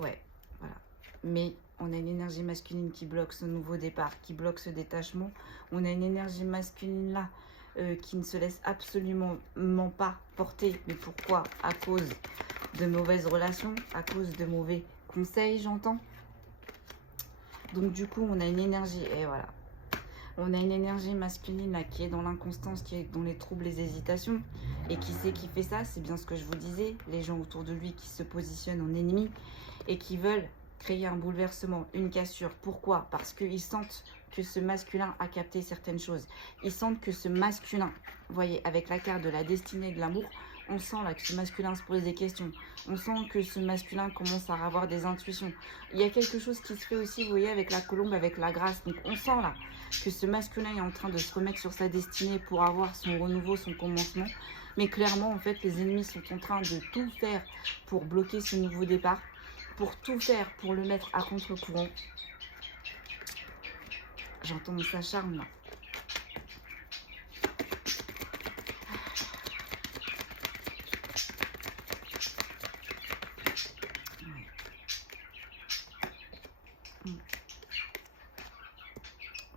ouais, voilà. Mais on a une énergie masculine qui bloque ce nouveau départ, qui bloque ce détachement. On a une énergie masculine là qui ne se laisse absolument pas porter. Mais pourquoi? À cause de mauvaises relations, à cause de mauvais conseils, j'entends. Donc du coup, on a une énergie, et voilà. On a une énergie masculine là qui est dans l'inconstance, qui est dans les troubles, les hésitations. Et qui c'est qui fait ça? C'est bien ce que je vous disais. Les gens autour de lui qui se positionnent en ennemis et qui veulent créer un bouleversement, une cassure. Pourquoi? Parce qu'ils sentent que ce masculin a capté certaines choses. Ils sentent que ce masculin, vous voyez, avec la carte de la destinée et de l'amour, on sent là que ce masculin se pose des questions. On sent que ce masculin commence à avoir des intuitions. Il y a quelque chose qui se fait aussi, vous voyez, avec la colombe, avec la grâce. Donc on sent là que ce masculin est en train de se remettre sur sa destinée pour avoir son renouveau, son commencement. Mais clairement, en fait, les ennemis sont en train de tout faire pour bloquer ce nouveau départ, pour tout faire pour le mettre à contre-courant. J'entends sa charme là.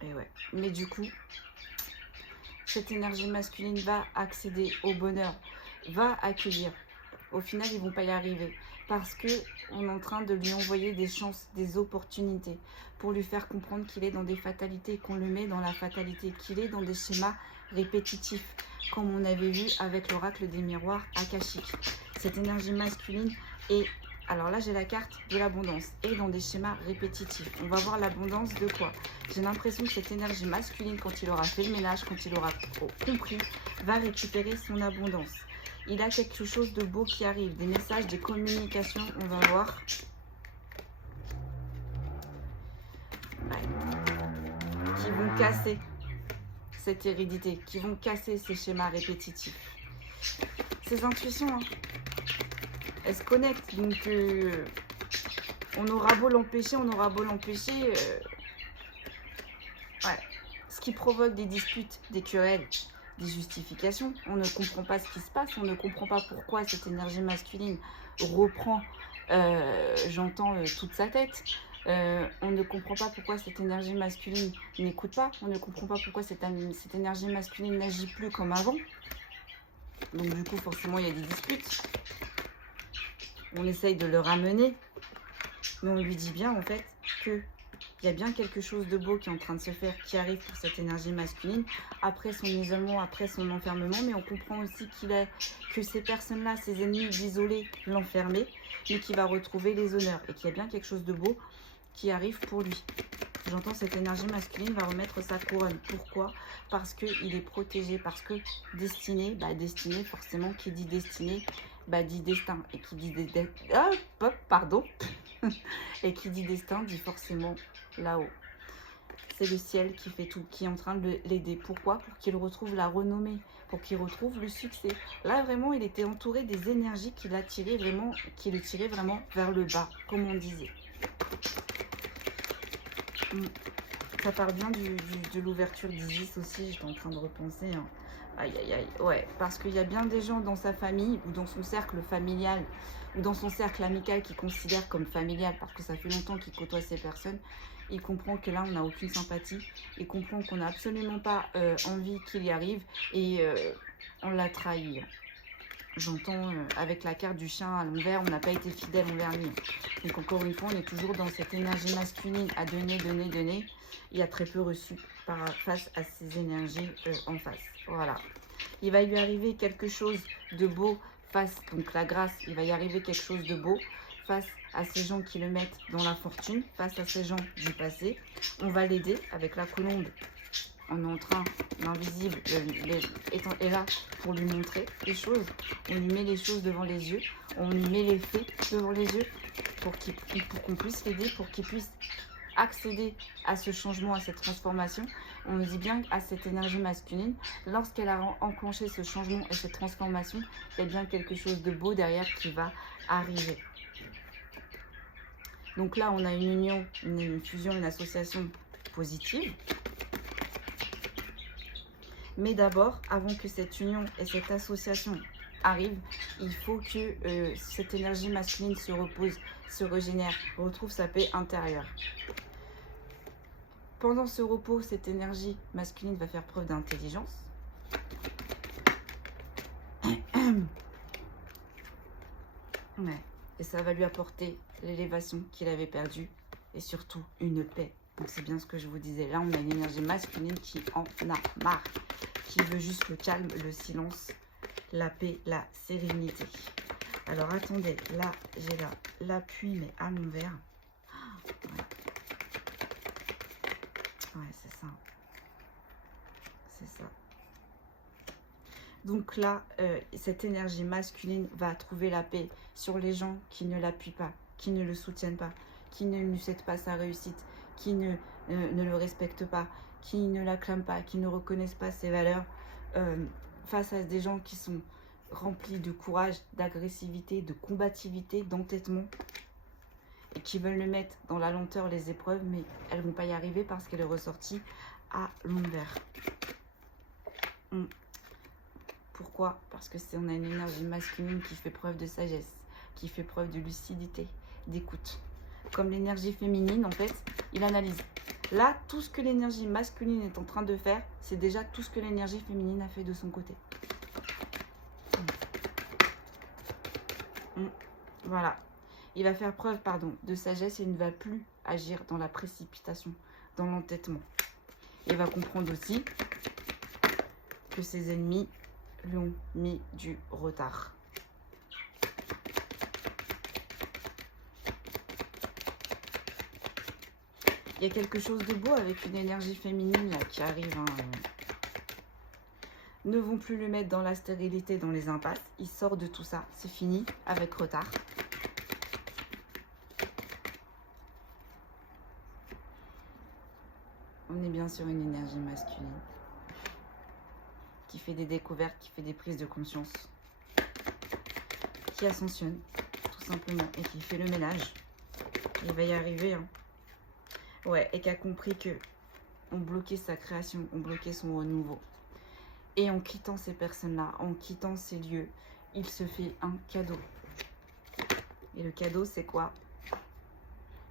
Et ouais. Mais du coup, cette énergie masculine va accéder au bonheur, va accueillir. Au final, ils ne vont pas y arriver parce que on est en train de lui envoyer des chances, des opportunités pour lui faire comprendre qu'il est dans des fatalités, qu'on le met dans la fatalité, qu'il est dans des schémas répétitifs, comme on avait vu avec l'oracle des miroirs akashiques. Cette énergie masculine est, alors là j'ai la carte de l'abondance, et dans des schémas répétitifs. On va voir l'abondance de quoi? J'ai l'impression que cette énergie masculine, quand il aura fait le ménage, quand il aura compris, va récupérer son abondance. Il a quelque chose de beau qui arrive, des messages, des communications, on va voir. Ouais. Qui vont casser cette hérédité, qui vont casser ces schémas répétitifs. Ces intuitions, hein, elles se connectent, donc on aura beau l'empêcher, ouais. Ce qui provoque des disputes, des querelles, des justifications. On ne comprend pas ce qui se passe, on ne comprend pas pourquoi cette énergie masculine reprend, j'entends, toute sa tête. On ne comprend pas pourquoi cette énergie masculine n'écoute pas, on ne comprend pas pourquoi cette énergie masculine n'agit plus comme avant. Donc du coup, forcément, il y a des disputes. On essaye de le ramener, mais on lui dit bien en fait que il y a bien quelque chose de beau qui est en train de se faire, qui arrive pour cette énergie masculine, après son isolement, après son enfermement, mais on comprend aussi que ces personnes-là, ces ennemis isolés, l'enfermer, mais qu'il va retrouver les honneurs, et qu'il y a bien quelque chose de beau qui arrive pour lui. J'entends cette énergie masculine va remettre sa couronne. Pourquoi? Parce qu'il est protégé, parce que destinée, destinée, forcément, qui dit destinée, dit destin, et qui dit et qui dit destin dit forcément là-haut. C'est le ciel qui fait tout, qui est en train de l'aider. Pourquoi? Pour qu'il retrouve la renommée, pour qu'il retrouve le succès. Là, vraiment, il était entouré des énergies qui le tiraient vraiment vers le bas, comme on disait. Ça parle bien de l'ouverture d'Isis aussi, j'étais en train de repenser. Hein. Aïe, aïe, aïe. Ouais, parce qu'il y a bien des gens dans sa famille ou dans son cercle familial ou dans son cercle amical qui considèrent comme familial parce que ça fait longtemps qu'il côtoie ces personnes. Il comprend que là, on n'a aucune sympathie. Il comprend qu'on n'a absolument pas envie qu'il y arrive et on l'a trahi. J'entends avec la carte du chien à l'envers, on n'a pas été fidèle envers lui. Donc encore une fois, on est toujours dans cette énergie masculine à donner, donner, donner. Il y a très peu reçu face à ces énergies en face. Voilà. Il va lui arriver quelque chose de beau face, donc la grâce, il va y arriver quelque chose de beau face à ces gens qui le mettent dans la fortune, face à ces gens du passé. On va l'aider avec la colombe. On est en train, l'invisible est là pour lui montrer les choses. On lui met les choses devant les yeux. On lui met les faits devant les yeux pour qu'on puisse l'aider, pour qu'il puisse accéder à ce changement, à cette transformation. On nous dit bien à cette énergie masculine, lorsqu'elle a enclenché ce changement et cette transformation, il y a bien quelque chose de beau derrière qui va arriver. Donc là, on a une union, une fusion, une association positive. Mais d'abord, avant que cette union et cette association arrivent, il faut que cette énergie masculine se repose, se régénère, retrouve sa paix intérieure. Pendant ce repos, cette énergie masculine va faire preuve d'intelligence. Ouais. Et ça va lui apporter l'élévation qu'il avait perdue et surtout une paix. Donc c'est bien ce que je vous disais. Là, on a une énergie masculine qui en a marre, qui veut juste le calme, le silence, la paix, la sérénité. Alors attendez, là j'ai l'appui mais à l'envers. Ouais, c'est ça. C'est ça. Donc là, cette énergie masculine va trouver la paix sur les gens qui ne l'appuient pas, qui ne le soutiennent pas, qui ne lui souhaitent pas sa réussite, qui ne le respectent pas, qui ne l'acclament pas, qui ne reconnaissent pas ses valeurs, face à des gens qui sont remplis de courage, d'agressivité, de combativité, d'entêtement, et qui veulent le mettre dans la lenteur, les épreuves, mais elles ne vont pas y arriver parce qu'elle est ressortie à l'envers. Pourquoi? Parce que on a une énergie masculine qui fait preuve de sagesse, qui fait preuve de lucidité, d'écoute. Comme l'énergie féminine, en fait, il analyse. Là, tout ce que l'énergie masculine est en train de faire, c'est déjà tout ce que l'énergie féminine a fait de son côté. Voilà. Il va faire preuve, de sagesse et il ne va plus agir dans la précipitation, dans l'entêtement. Il va comprendre aussi que ses ennemis lui ont mis du retard. Il y a quelque chose de beau avec une énergie féminine là, qui arrive. Ne vont plus le mettre dans la stérilité, dans les impasses. Il sort de tout ça. C'est fini, avec retard. On est bien sur une énergie masculine qui fait des découvertes, qui fait des prises de conscience, qui ascensionne, tout simplement, et qui fait le ménage. Il va y arriver, hein. Ouais, et qui a compris que on bloquait sa création, on bloquait son renouveau. Et en quittant ces personnes-là, en quittant ces lieux, il se fait un cadeau. Et le cadeau, c'est quoi?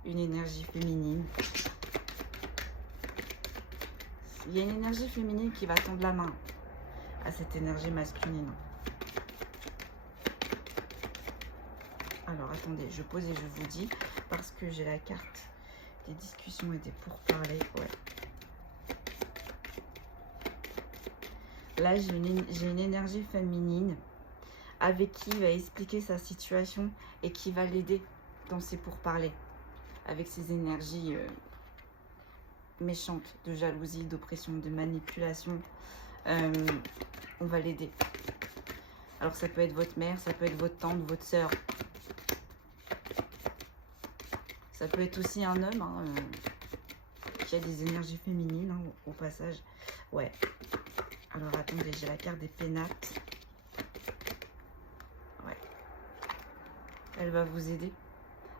Une énergie féminine. Il y a une énergie féminine qui va tendre la main à cette énergie masculine. Alors, attendez, je pose et je vous dis, parce que j'ai la carte des discussions et des pourparlers. Ouais. Là, j'ai une énergie féminine avec qui il va expliquer sa situation et qui va l'aider dans ses pourparlers. Avec ses énergies méchantes de jalousie, d'oppression, de manipulation. On va l'aider. Alors, ça peut être votre mère, ça peut être votre tante, votre soeur. Ça peut être aussi un homme qui a des énergies féminines, au passage. Ouais. Alors, attendez, j'ai la carte des pénates. Ouais. Elle va vous aider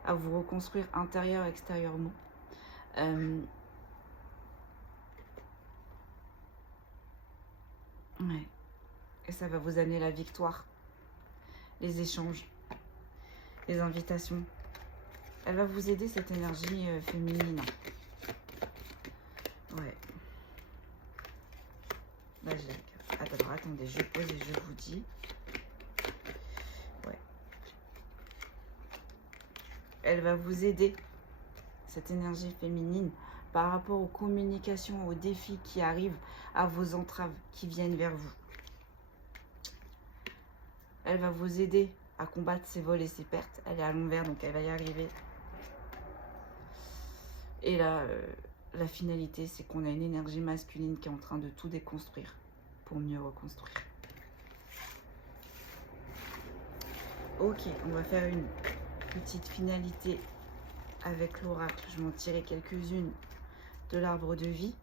à vous reconstruire intérieur et extérieurement. Ouais. Et ça va vous amener la victoire, les échanges, les invitations. Elle va vous aider, cette énergie féminine. Ouais. Là, j'ai la carte. Alors, attendez, je pose et je vous dis. Ouais. Elle va vous aider, cette énergie féminine, par rapport aux communications, aux défis qui arrivent, à vos entraves qui viennent vers vous. Elle va vous aider à combattre ses vols et ses pertes. Elle est à l'envers, donc elle va y arriver. Et là, la finalité, c'est qu'on a une énergie masculine qui est en train de tout déconstruire pour mieux reconstruire. Ok, on va faire une petite finalité avec l'oracle. Je vais en tirer quelques-unes de l'arbre de vie.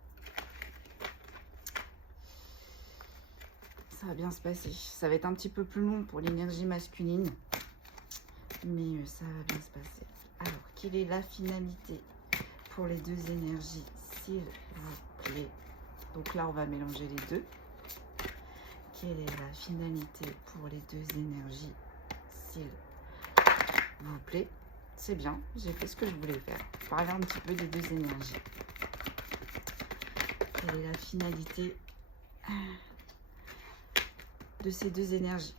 Ça va bien se passer. Ça va être un petit peu plus long pour l'énergie masculine, mais ça va bien se passer. Alors, quelle est la finalité pour les deux énergies, s'il vous plaît? Donc là, on va mélanger les deux. Quelle est la finalité pour les deux énergies, s'il vous plaît? C'est bien, j'ai fait ce que je voulais faire. Parler un petit peu des deux énergies. Quelle est la finalité de ces deux énergies?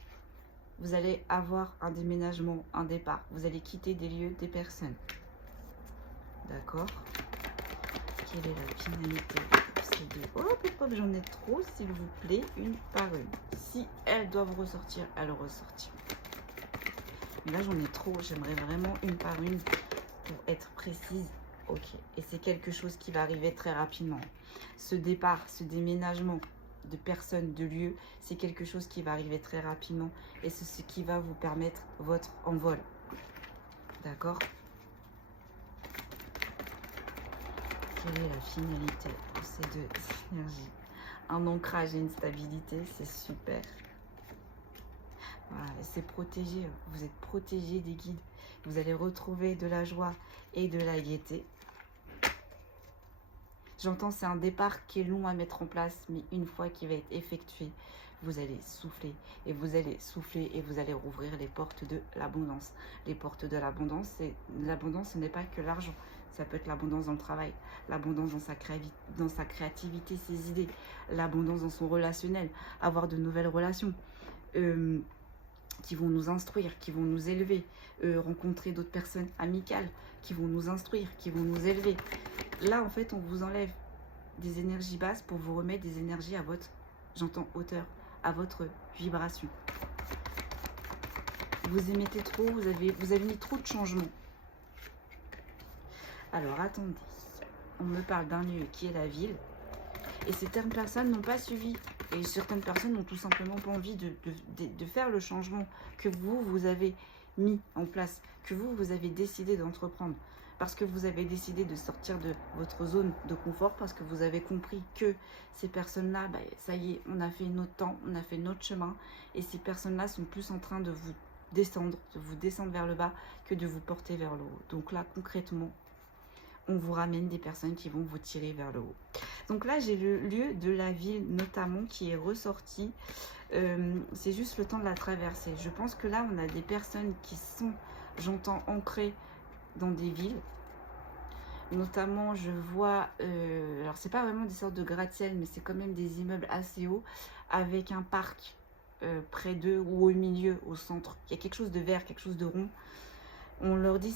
Vous allez avoir un déménagement, un départ. Vous allez quitter des lieux, des personnes. D'accord. Quelle est la finalité de ces deux? Oh, j'en ai trop, s'il vous plaît, une par une. Si elles doivent ressortir, elles ressortiront. Là, j'en ai trop. J'aimerais vraiment une par une pour être précise Ok. Et c'est quelque chose qui va arriver très rapidement. Ce départ, ce déménagement de personnes, de lieux, c'est quelque chose qui va arriver très rapidement. Et c'est ce qui va vous permettre votre envol. D'accord? Quelle est la finalité de ces deux énergies? Un ancrage et une stabilité, c'est super. Voilà, c'est protégé. Vous êtes protégé des guides. Vous allez retrouver de la joie et de la gaieté. J'entends, c'est un départ qui est long à mettre en place, mais une fois qu'il va être effectué, vous allez souffler et vous allez souffler et vous allez rouvrir les portes de l'abondance. Les portes de l'abondance, ce n'est pas que l'argent. Ça peut être l'abondance dans le travail, l'abondance dans sa créativité, ses idées, l'abondance dans son relationnel, avoir de nouvelles relations qui vont nous instruire, qui vont nous élever, rencontrer d'autres personnes amicales qui vont nous instruire, qui vont nous élever. Là, en fait, on vous enlève des énergies basses pour vous remettre des énergies à votre, j'entends, hauteur, à votre vibration. Vous émettez trop, vous avez mis trop de changements. Alors, attendez. On me parle d'un lieu qui est la ville. Et certaines personnes n'ont pas suivi. Et certaines personnes n'ont tout simplement pas envie de faire le changement que vous avez mis en place, que vous avez décidé d'entreprendre. Parce que vous avez décidé de sortir de votre zone de confort, parce que vous avez compris que ces personnes-là, bah, ça y est, on a fait notre temps, on a fait notre chemin. Et ces personnes-là sont plus en train de vous descendre vers le bas que de vous porter vers le haut. Donc là, concrètement, on vous ramène des personnes qui vont vous tirer vers le haut. Donc là, j'ai le lieu de la ville notamment qui est ressorti. C'est juste le temps de la traversée. Je pense que là, on a des personnes qui sont, j'entends, ancrées dans des villes. Notamment, je vois, alors c'est pas vraiment des sortes de gratte-ciel, mais c'est quand même des immeubles assez hauts avec un parc près d'eux ou au milieu, au centre. Il y a quelque chose de vert, quelque chose de rond. On leur dit,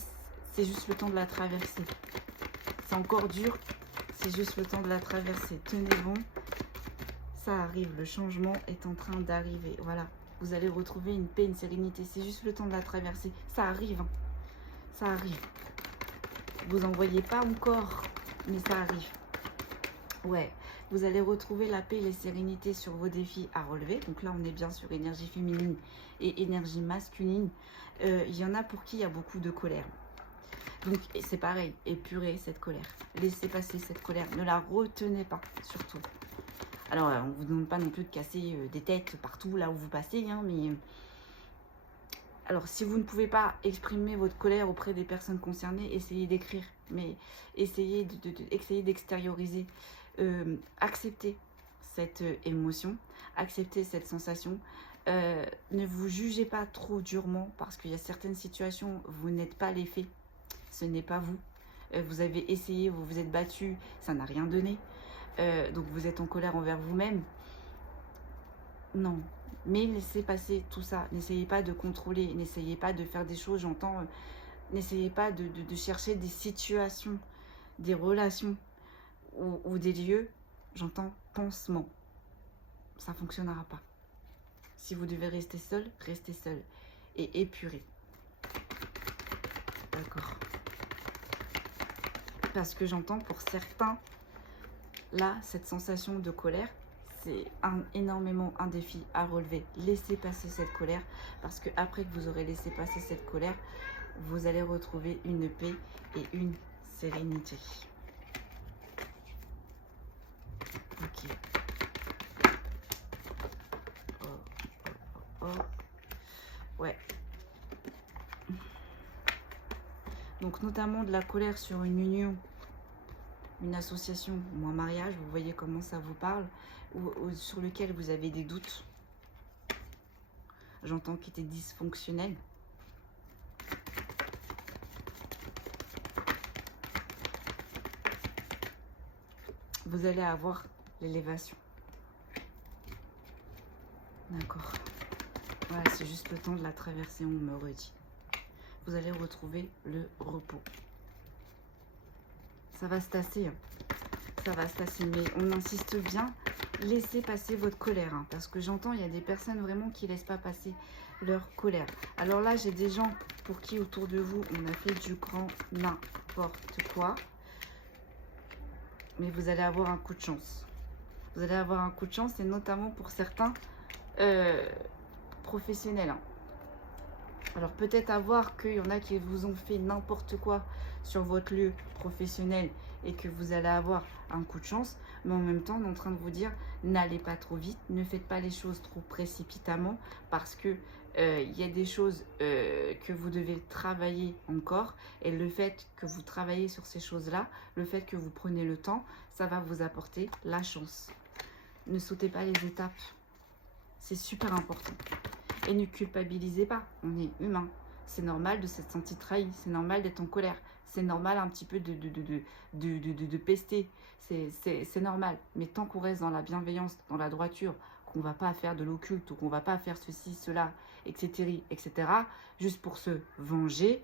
c'est juste le temps de la traversée. C'est encore dur, c'est juste le temps de la traversée. Tenez bon, ça arrive, le changement est en train d'arriver. Voilà, vous allez retrouver une paix, une sérénité. C'est juste le temps de la traversée. Ça arrive, hein. Ça arrive. Vous n'en voyez pas encore, mais ça arrive. Ouais, vous allez retrouver la paix et la sérénité sur vos défis à relever. Donc là, on est bien sur énergie féminine et énergie masculine. Il y en a pour qui il y a beaucoup de colère. Donc c'est pareil, épurez cette colère. Laissez passer cette colère. Ne la retenez pas, surtout. Alors, on ne vous demande pas non plus de casser des têtes partout là où vous passez, hein, mais... Alors, si vous ne pouvez pas exprimer votre colère auprès des personnes concernées, essayez d'écrire, mais essayez d'extérioriser. Acceptez cette émotion, acceptez cette sensation. Ne vous jugez pas trop durement parce qu'il y a certaines situations, vous n'êtes pas l'effet, ce n'est pas vous. Vous avez essayé, vous vous êtes battu, ça n'a rien donné. Donc, vous êtes en colère envers vous-même. Non. Mais laissez passer tout ça. N'essayez pas de contrôler. N'essayez pas de faire des choses. J'entends. N'essayez pas de chercher des situations, des relations ou des lieux. J'entends pansement. Ça ne fonctionnera pas. Si vous devez rester seul, restez seul. Et épurez. D'accord. Parce que j'entends pour certains, là, cette sensation de colère, c'est énormément un défi à relever. Laissez passer cette colère parce que après que vous aurez laissé passer cette colère, vous allez retrouver une paix et une sérénité. Ok. Oh. Ouais. Donc notamment de la colère sur une union, une association ou un mariage, vous voyez comment ça vous parle, ou sur lequel vous avez des doutes. J'entends qu'il était dysfonctionnel. Vous allez avoir l'élévation. D'accord. Voilà, c'est juste le temps de la traversée, on me redit. Vous allez retrouver le repos. Ça va se tasser. Ça va se tasser, mais on insiste bien. Laissez passer votre colère, hein, parce que j'entends, il y a des personnes vraiment qui ne laissent pas passer leur colère. Alors là, j'ai des gens pour qui autour de vous, on a fait du grand n'importe quoi. Mais vous allez avoir un coup de chance. Vous allez avoir un coup de chance, et notamment pour certains professionnels. Hein. Alors peut-être à voir qu'il y en a qui vous ont fait n'importe quoi sur votre lieu professionnel et que vous allez avoir un coup de chance. Mais en même temps, on est en train de vous dire, n'allez pas trop vite, ne faites pas les choses trop précipitamment parce que il y a des choses que vous devez travailler encore. Et le fait que vous travaillez sur ces choses-là, le fait que vous prenez le temps, ça va vous apporter la chance. Ne sautez pas les étapes. C'est super important. Et ne culpabilisez pas, on est humain. C'est normal de s'être senti trahi, c'est normal d'être en colère, c'est normal un petit peu de pester, c'est normal. Mais tant qu'on reste dans la bienveillance, dans la droiture, qu'on ne va pas faire de l'occulte, ou qu'on ne va pas faire ceci, cela, etc., juste pour se venger,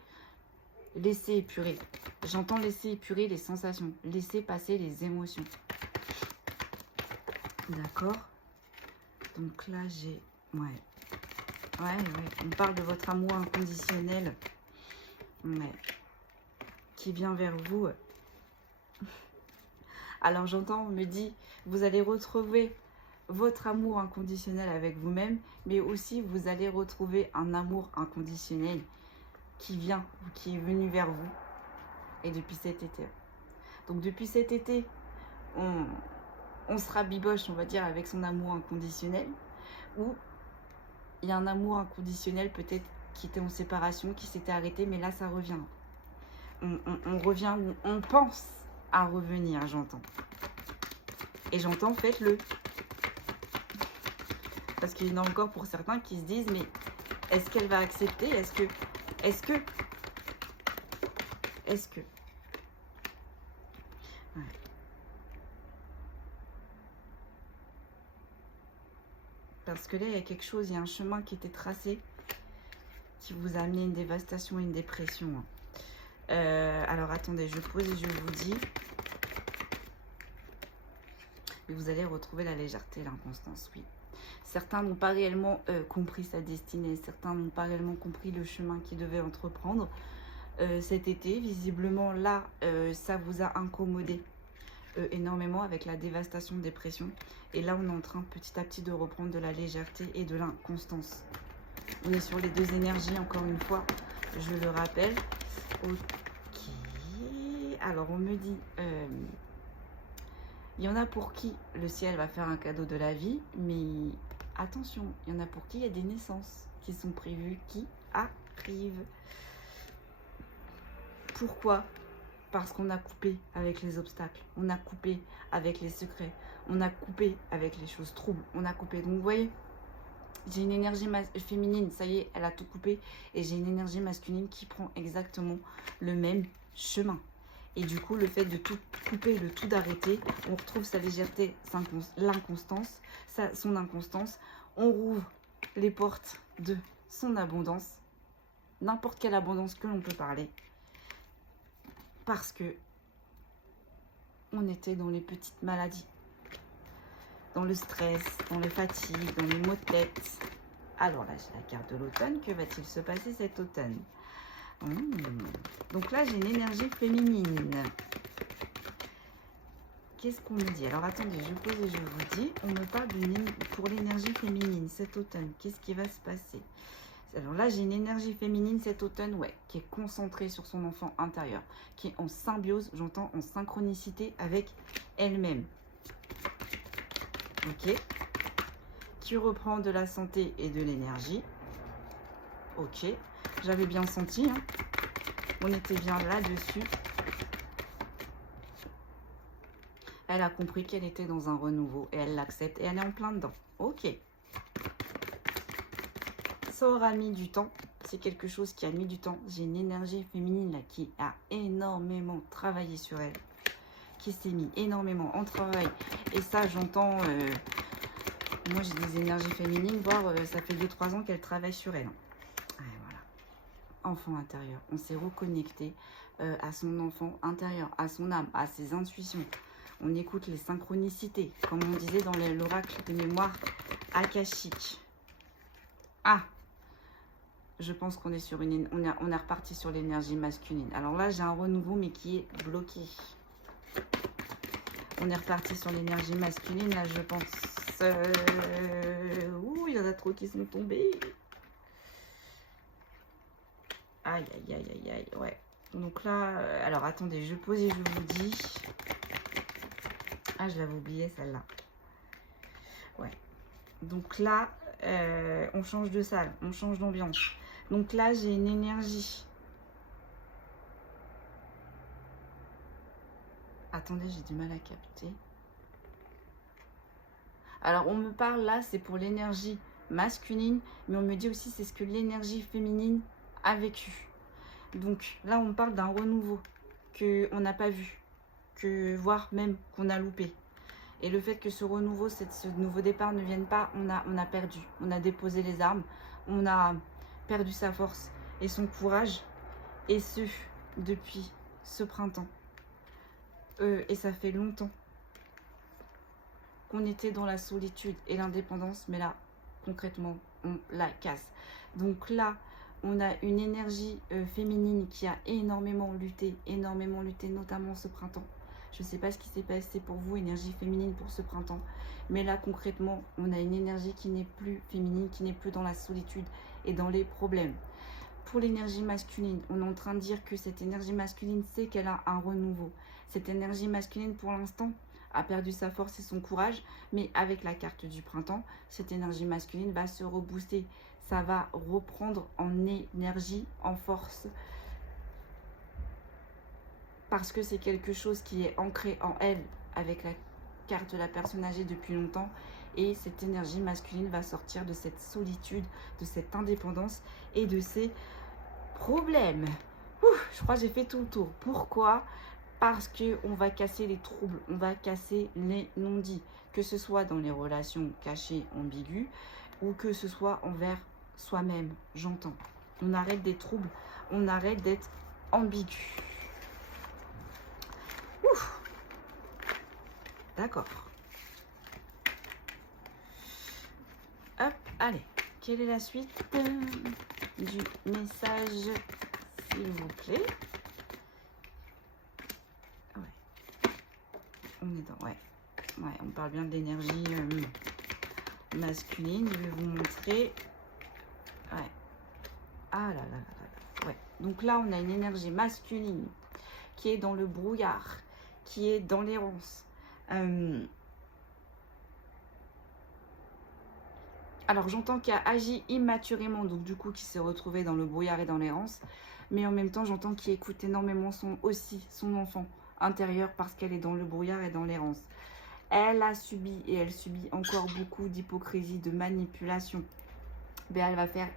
laissez épurer. J'entends laisser épurer les sensations, laissez passer les émotions. D'accord? Donc là, j'ai... Ouais. Ouais, on parle de votre amour inconditionnel, qui vient vers vous. Alors j'entends, on me dit, vous allez retrouver votre amour inconditionnel avec vous-même, mais aussi vous allez retrouver un amour inconditionnel qui vient, qui est venu vers vous, et depuis cet été. Donc depuis cet été, on se rabiboche, on va dire, avec son amour inconditionnel, ou il y a un amour inconditionnel peut-être qui était en séparation, qui s'était arrêté, mais là ça revient. On revient, on pense à revenir, j'entends. Et j'entends, faites-le. Parce qu'il y en a encore pour certains qui se disent, mais est-ce qu'elle va accepter? Est-ce que ouais. Parce que là, il y a quelque chose, il y a un chemin qui était tracé, qui vous a amené une dévastation et une dépression. Alors attendez, je pose et je vous dis. Mais vous allez retrouver la légèreté et l'inconstance, oui. Certains n'ont pas réellement compris sa destinée, certains n'ont pas réellement compris le chemin qu'ils devaient entreprendre cet été. Visiblement, là, ça vous a incommodé énormément avec la dévastation, dépression. Et là, on est en train petit à petit de reprendre de la légèreté et de l'inconstance. On est sur les deux énergies, encore une fois, je le rappelle. Ok. Alors, on me dit... il y en a pour qui le ciel va faire un cadeau de la vie, mais attention, il y en a pour qui il y a des naissances qui sont prévues, qui arrivent. Pourquoi? Parce qu'on a coupé avec les obstacles, on a coupé avec les secrets, on a coupé avec les choses troubles, on a coupé. Donc vous voyez, j'ai une énergie féminine, ça y est, elle a tout coupé, et j'ai une énergie masculine qui prend exactement le même chemin. Et du coup, le fait de tout couper, le tout d'arrêter, on retrouve sa légèreté, l'inconstance, son inconstance. On rouvre les portes de son abondance, n'importe quelle abondance que l'on peut parler. Parce que on était dans les petites maladies, dans le stress, dans les fatigues, dans les maux de tête. Alors là, j'ai la carte de l'automne. Que va-t-il se passer cet automne? Donc là, j'ai une énergie féminine. Qu'est-ce qu'on me dit? Alors attendez, je pose et je vous dis. On me parle pour l'énergie féminine cet automne. Qu'est-ce qui va se passer? Alors là, j'ai une énergie féminine cet automne, ouais, qui est concentrée sur son enfant intérieur, qui est en symbiose, j'entends en synchronicité avec elle-même. Ok. Qui reprend de la santé et de l'énergie. Ok. J'avais bien senti, hein. On était bien là-dessus. Elle a compris qu'elle était dans un renouveau et elle l'accepte et elle est en plein dedans. Ok. Ça aura mis du temps. C'est quelque chose qui a mis du temps. J'ai une énergie féminine là qui a énormément travaillé sur elle. Qui s'est mis énormément en travail. Et ça, j'entends... moi, j'ai des énergies féminines, voire ça fait 2-3 ans qu'elle travaille sur elle. Et voilà. Enfant intérieur. On s'est reconnecté à son enfant intérieur, à son âme, à ses intuitions. On écoute les synchronicités, comme on disait dans l'oracle de mémoire akashique. Ah! Je pense qu'on est sur une... On est reparti sur l'énergie masculine. Alors là, j'ai un renouveau, mais qui est bloqué. On est reparti sur l'énergie masculine, là, je pense. Ouh, il y en a trop qui sont tombés. Aïe, aïe, aïe, aïe, aïe, ouais. Donc là, alors attendez, je pose et je vous dis. Ah, je l'avais oublié celle-là. Ouais. Donc là, on change de salle, on change d'ambiance. Donc là, j'ai une énergie. Attendez, j'ai du mal à capter. Alors, on me parle là, c'est pour l'énergie masculine, mais on me dit aussi c'est ce que l'énergie féminine a vécu. Donc là, on me parle d'un renouveau qu'on n'a pas vu, voire même qu'on a loupé. Et le fait que ce renouveau, ce nouveau départ ne vienne pas, on a perdu. On a déposé les armes, on a perdu sa force et son courage, et ce, depuis ce printemps. Et ça fait longtemps qu'on était dans la solitude et l'indépendance, mais là, concrètement, on la casse. Donc là, on a une énergie féminine qui a énormément lutté, notamment ce printemps. Je ne sais pas ce qui s'est passé pour vous, énergie féminine pour ce printemps. Mais là, concrètement, on a une énergie qui n'est plus féminine, qui n'est plus dans la solitude et dans les problèmes. Pour l'énergie masculine, on est en train de dire que cette énergie masculine sait qu'elle a un renouveau. Cette énergie masculine, pour l'instant, a perdu sa force et son courage. Mais avec la carte du printemps, cette énergie masculine va se rebooster. Ça va reprendre en énergie, en force. Parce que c'est quelque chose qui est ancré en elle avec la carte de la personne âgée depuis longtemps. Et cette énergie masculine va sortir de cette solitude, de cette indépendance et de ces problèmes. Je crois que j'ai fait tout le tour. Pourquoi ? Parce qu'on va casser les troubles, on va casser les non-dits. Que ce soit dans les relations cachées, ambiguës, ou que ce soit envers soi-même, j'entends. On arrête des troubles, on arrête d'être ambigu. D'accord. Hop, allez. Quelle est la suite du message, s'il vous plaît? Ouais. On est dans... Ouais. Ouais, on parle bien de l'énergie masculine. Je vais vous montrer. Ouais. Ah là là là là. Ouais. Donc là, on a une énergie masculine qui est dans le brouillard, qui est dans l'errance. Alors, j'entends qu'il a agi immaturement, donc du coup, qui s'est retrouvé dans le brouillard et dans l'errance. Mais en même temps, j'entends qu'il écoute énormément son enfant intérieur parce qu'elle est dans le brouillard et dans l'errance. Elle a subi et elle subit encore beaucoup d'hypocrisie, de manipulation. Mais elle va faire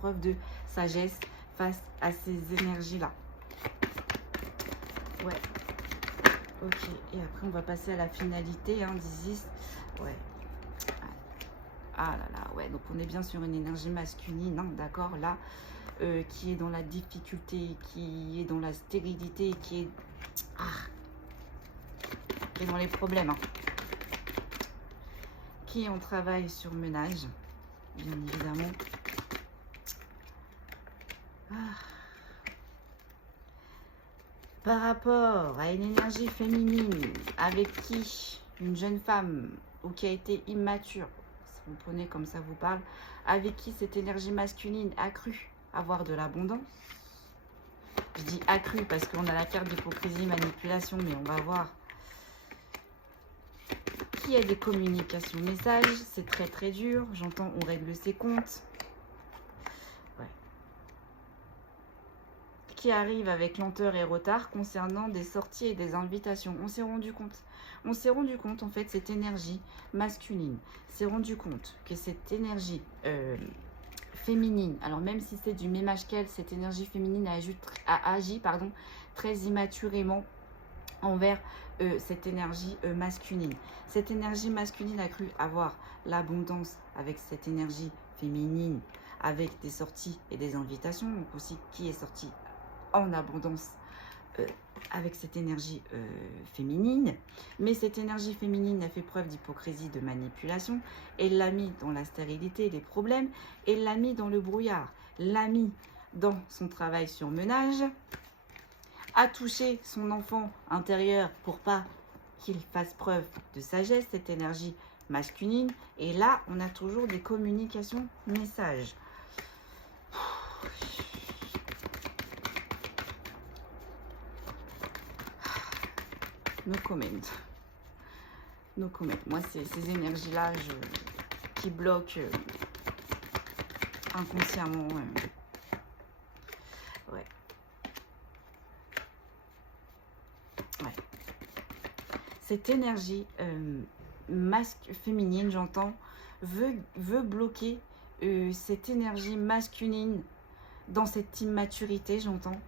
preuve de sagesse face à ces énergies-là. Ouais. Ok. Et après, on va passer à la finalité, hein, d'Isis. Ouais. Ah là là, ouais. Donc, on est bien sur une énergie masculine, hein, d'accord, là, qui est dans la difficulté, qui est dans la stérilité, qui est dans les problèmes, hein. Qui est en travail sur ménage, bien évidemment. Par rapport à une énergie féminine avec qui une jeune femme ou qui a été immature, si vous prenez comme ça vous parle, avec qui cette énergie masculine a cru avoir de l'abondance. Je dis accru parce qu'on a la carte d'hypocrisie, manipulation, mais on va voir. Qui a des communications messages, c'est très très dur. J'entends on règle ses comptes. Ouais. Qui arrive avec lenteur et retard concernant des sorties et des invitations. On s'est rendu compte. On s'est rendu compte en fait cette énergie masculine s'est rendu compte que cette énergie féminine, alors même si c'est du même âge qu'elle, cette énergie féminine a agi très immaturément envers cette énergie masculine. Cette énergie masculine a cru avoir l'abondance avec cette énergie féminine, avec des sorties et des invitations, donc aussi qui est sorti en abondance avec cette énergie féminine. Mais cette énergie féminine a fait preuve d'hypocrisie, de manipulation, et l'a mis dans la stérilité, les problèmes, et l'a mis dans le brouillard, l'a mis dans son travail sur ménage, a touché son enfant intérieur pour pas qu'il fasse preuve de sagesse, cette énergie masculine. Et là, on a toujours des communications, messages. No comment. No comment. Moi, ces énergies-là qui bloquent inconsciemment. Ouais. Cette énergie féminine, j'entends, veut bloquer cette énergie masculine dans cette immaturité, j'entends.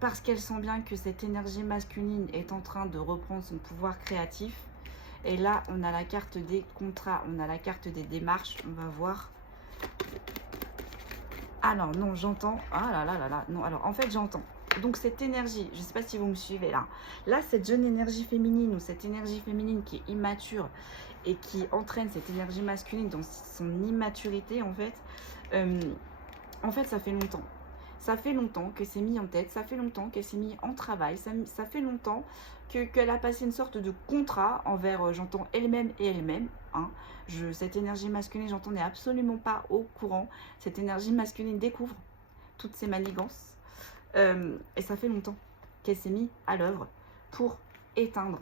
Parce qu'elle sent bien que cette énergie masculine est en train de reprendre son pouvoir créatif. Et là, on a la carte des contrats, on a la carte des démarches, on va voir. Alors, non, j'entends. Ah là là là là, non, alors, en fait, j'entends. Donc, cette énergie, je ne sais pas si vous me suivez là. Là, cette jeune énergie féminine ou cette énergie féminine qui est immature et qui entraîne cette énergie masculine dans son immaturité, en fait, ça fait longtemps. Ça fait longtemps que c'est mis en tête, ça fait longtemps qu'elle s'est mis en travail, ça fait longtemps qu'elle a passé une sorte de contrat envers, j'entends, elle-même et elle-même. Hein. Cette énergie masculine, j'entends, n'est absolument pas au courant. Cette énergie masculine découvre toutes ces manigances. Et ça fait longtemps qu'elle s'est mise à l'œuvre pour éteindre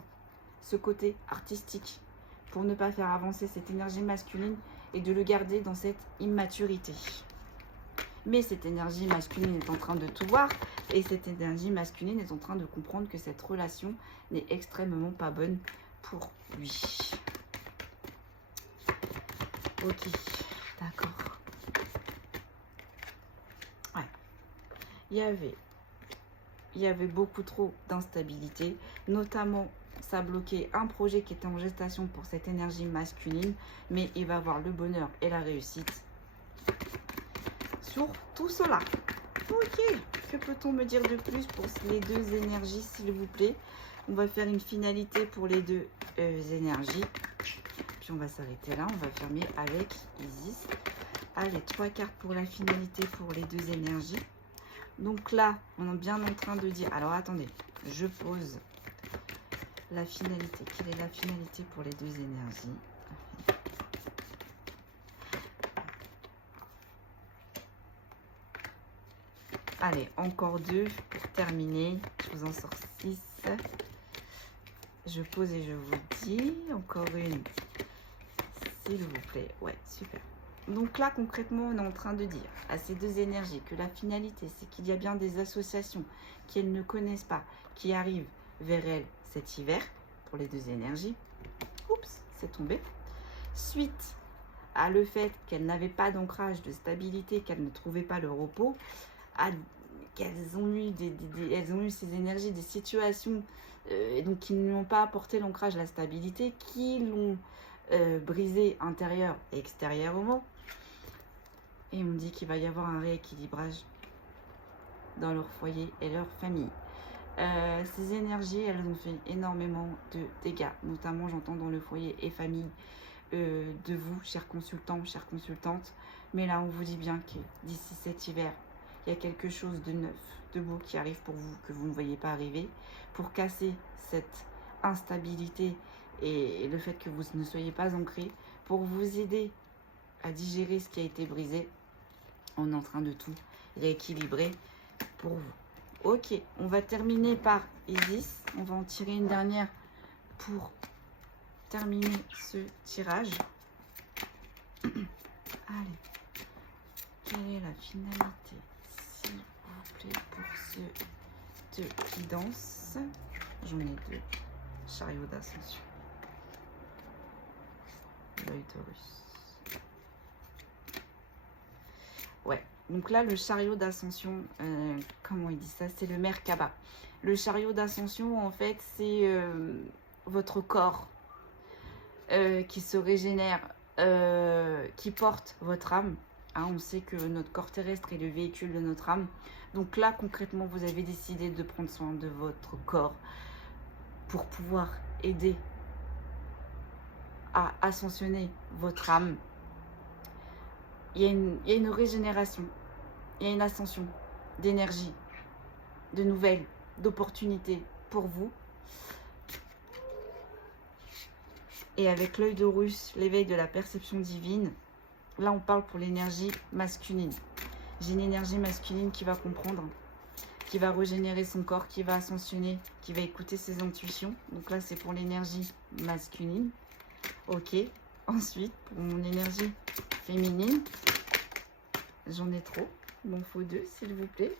ce côté artistique, pour ne pas faire avancer cette énergie masculine et de le garder dans cette immaturité. Mais cette énergie masculine est en train de tout voir et cette énergie masculine est en train de comprendre que cette relation n'est extrêmement pas bonne pour lui. Ok, d'accord. Ouais. Il y avait beaucoup trop d'instabilité, notamment ça bloquait un projet qui était en gestation pour cette énergie masculine, mais il va avoir le bonheur et la réussite sur tout cela. Ok, que peut-on me dire de plus pour les deux énergies, s'il vous plaît? On va faire une finalité pour les deux énergies. Puis on va s'arrêter là, on va fermer avec Isis. Allez, 3 cartes pour la finalité pour les deux énergies. Donc là, on est bien en train de dire... Alors attendez, je pose la finalité. Quelle est la finalité pour les deux énergies? Allez, encore 2 pour terminer. Je vous en sors 6. Je pose et je vous dis. Encore une, s'il vous plaît. Ouais, super. Donc là, concrètement, on est en train de dire à ces deux énergies que la finalité, c'est qu'il y a bien des associations qu'elles ne connaissent pas, qui arrivent vers elles cet hiver, pour les deux énergies. Oups, c'est tombé. Suite à le fait qu'elles n'avaient pas d'ancrage, de stabilité, qu'elles ne trouvaient pas le repos, qu'elles ont eu elles ont eu ces énergies, des situations donc qui ne lui ont pas apporté l'ancrage, la stabilité, qui l'ont brisé intérieur et extérieurement. Et on dit qu'il va y avoir un rééquilibrage dans leur foyer et leur famille. Ces énergies, elles ont fait énormément de dégâts, notamment j'entends dans le foyer et famille de vous, chers consultants, chères consultantes. Mais là, on vous dit bien que d'ici cet hiver, il y a quelque chose de neuf, de beau qui arrive pour vous, que vous ne voyez pas arriver, pour casser cette instabilité et le fait que vous ne soyez pas ancré, pour vous aider à digérer ce qui a été brisé. On est en train de tout rééquilibrer pour vous. Ok, on va terminer par Isis. On va en tirer une dernière pour terminer ce tirage. Allez, quelle est la finalité, s'il vous plaît, pour ceux qui dansent? J'en ai 2. Chariot d'ascension. L'œil de Russe. Ouais, donc là, le chariot d'ascension, comment il dit ça? C'est le Merkaba. Le chariot d'ascension, en fait, c'est votre corps qui se régénère, qui porte votre âme. Hein, on sait que notre corps terrestre est le véhicule de notre âme. Donc là, concrètement, vous avez décidé de prendre soin de votre corps pour pouvoir aider à ascensionner votre âme. Il y a une régénération, il y a une ascension d'énergie, de nouvelles, d'opportunités pour vous. Et avec l'œil d'Horus, l'éveil de la perception divine, là on parle pour l'énergie masculine. J'ai une énergie masculine qui va comprendre, qui va régénérer son corps, qui va ascensionner, qui va écouter ses intuitions. Donc là c'est pour l'énergie masculine. Ok. Ensuite, pour mon énergie féminine, j'en ai trop. Il m'en faut 2 s'il vous plaît.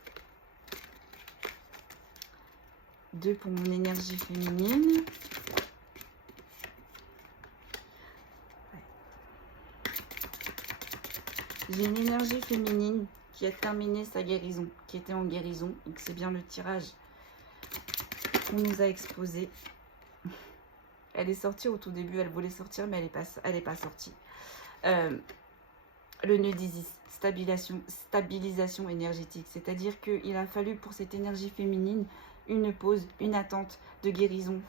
2 pour mon énergie féminine. J'ai une énergie féminine qui a terminé sa guérison, qui était en guérison. Donc c'est bien le tirage qu'on nous a exposé. Elle est sortie au tout début, elle voulait sortir, mais elle est pas sortie. Le nœud d'Isis, stabilisation énergétique. C'est-à-dire qu'il a fallu pour cette énergie féminine une pause, une attente de guérison,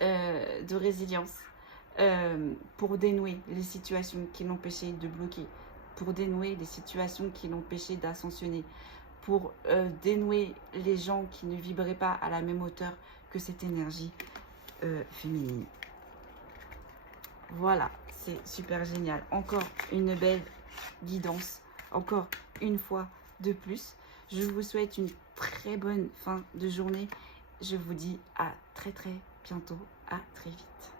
de résilience, pour dénouer les situations qui l'empêchaient de bloquer, pour dénouer les situations qui l'empêchaient d'ascensionner, pour dénouer les gens qui ne vibraient pas à la même hauteur que cette énergie féminine. Voilà, c'est super génial. Encore une belle guidance, encore une fois de plus. Je vous souhaite une très bonne fin de journée. Je vous dis à très bientôt, à très vite.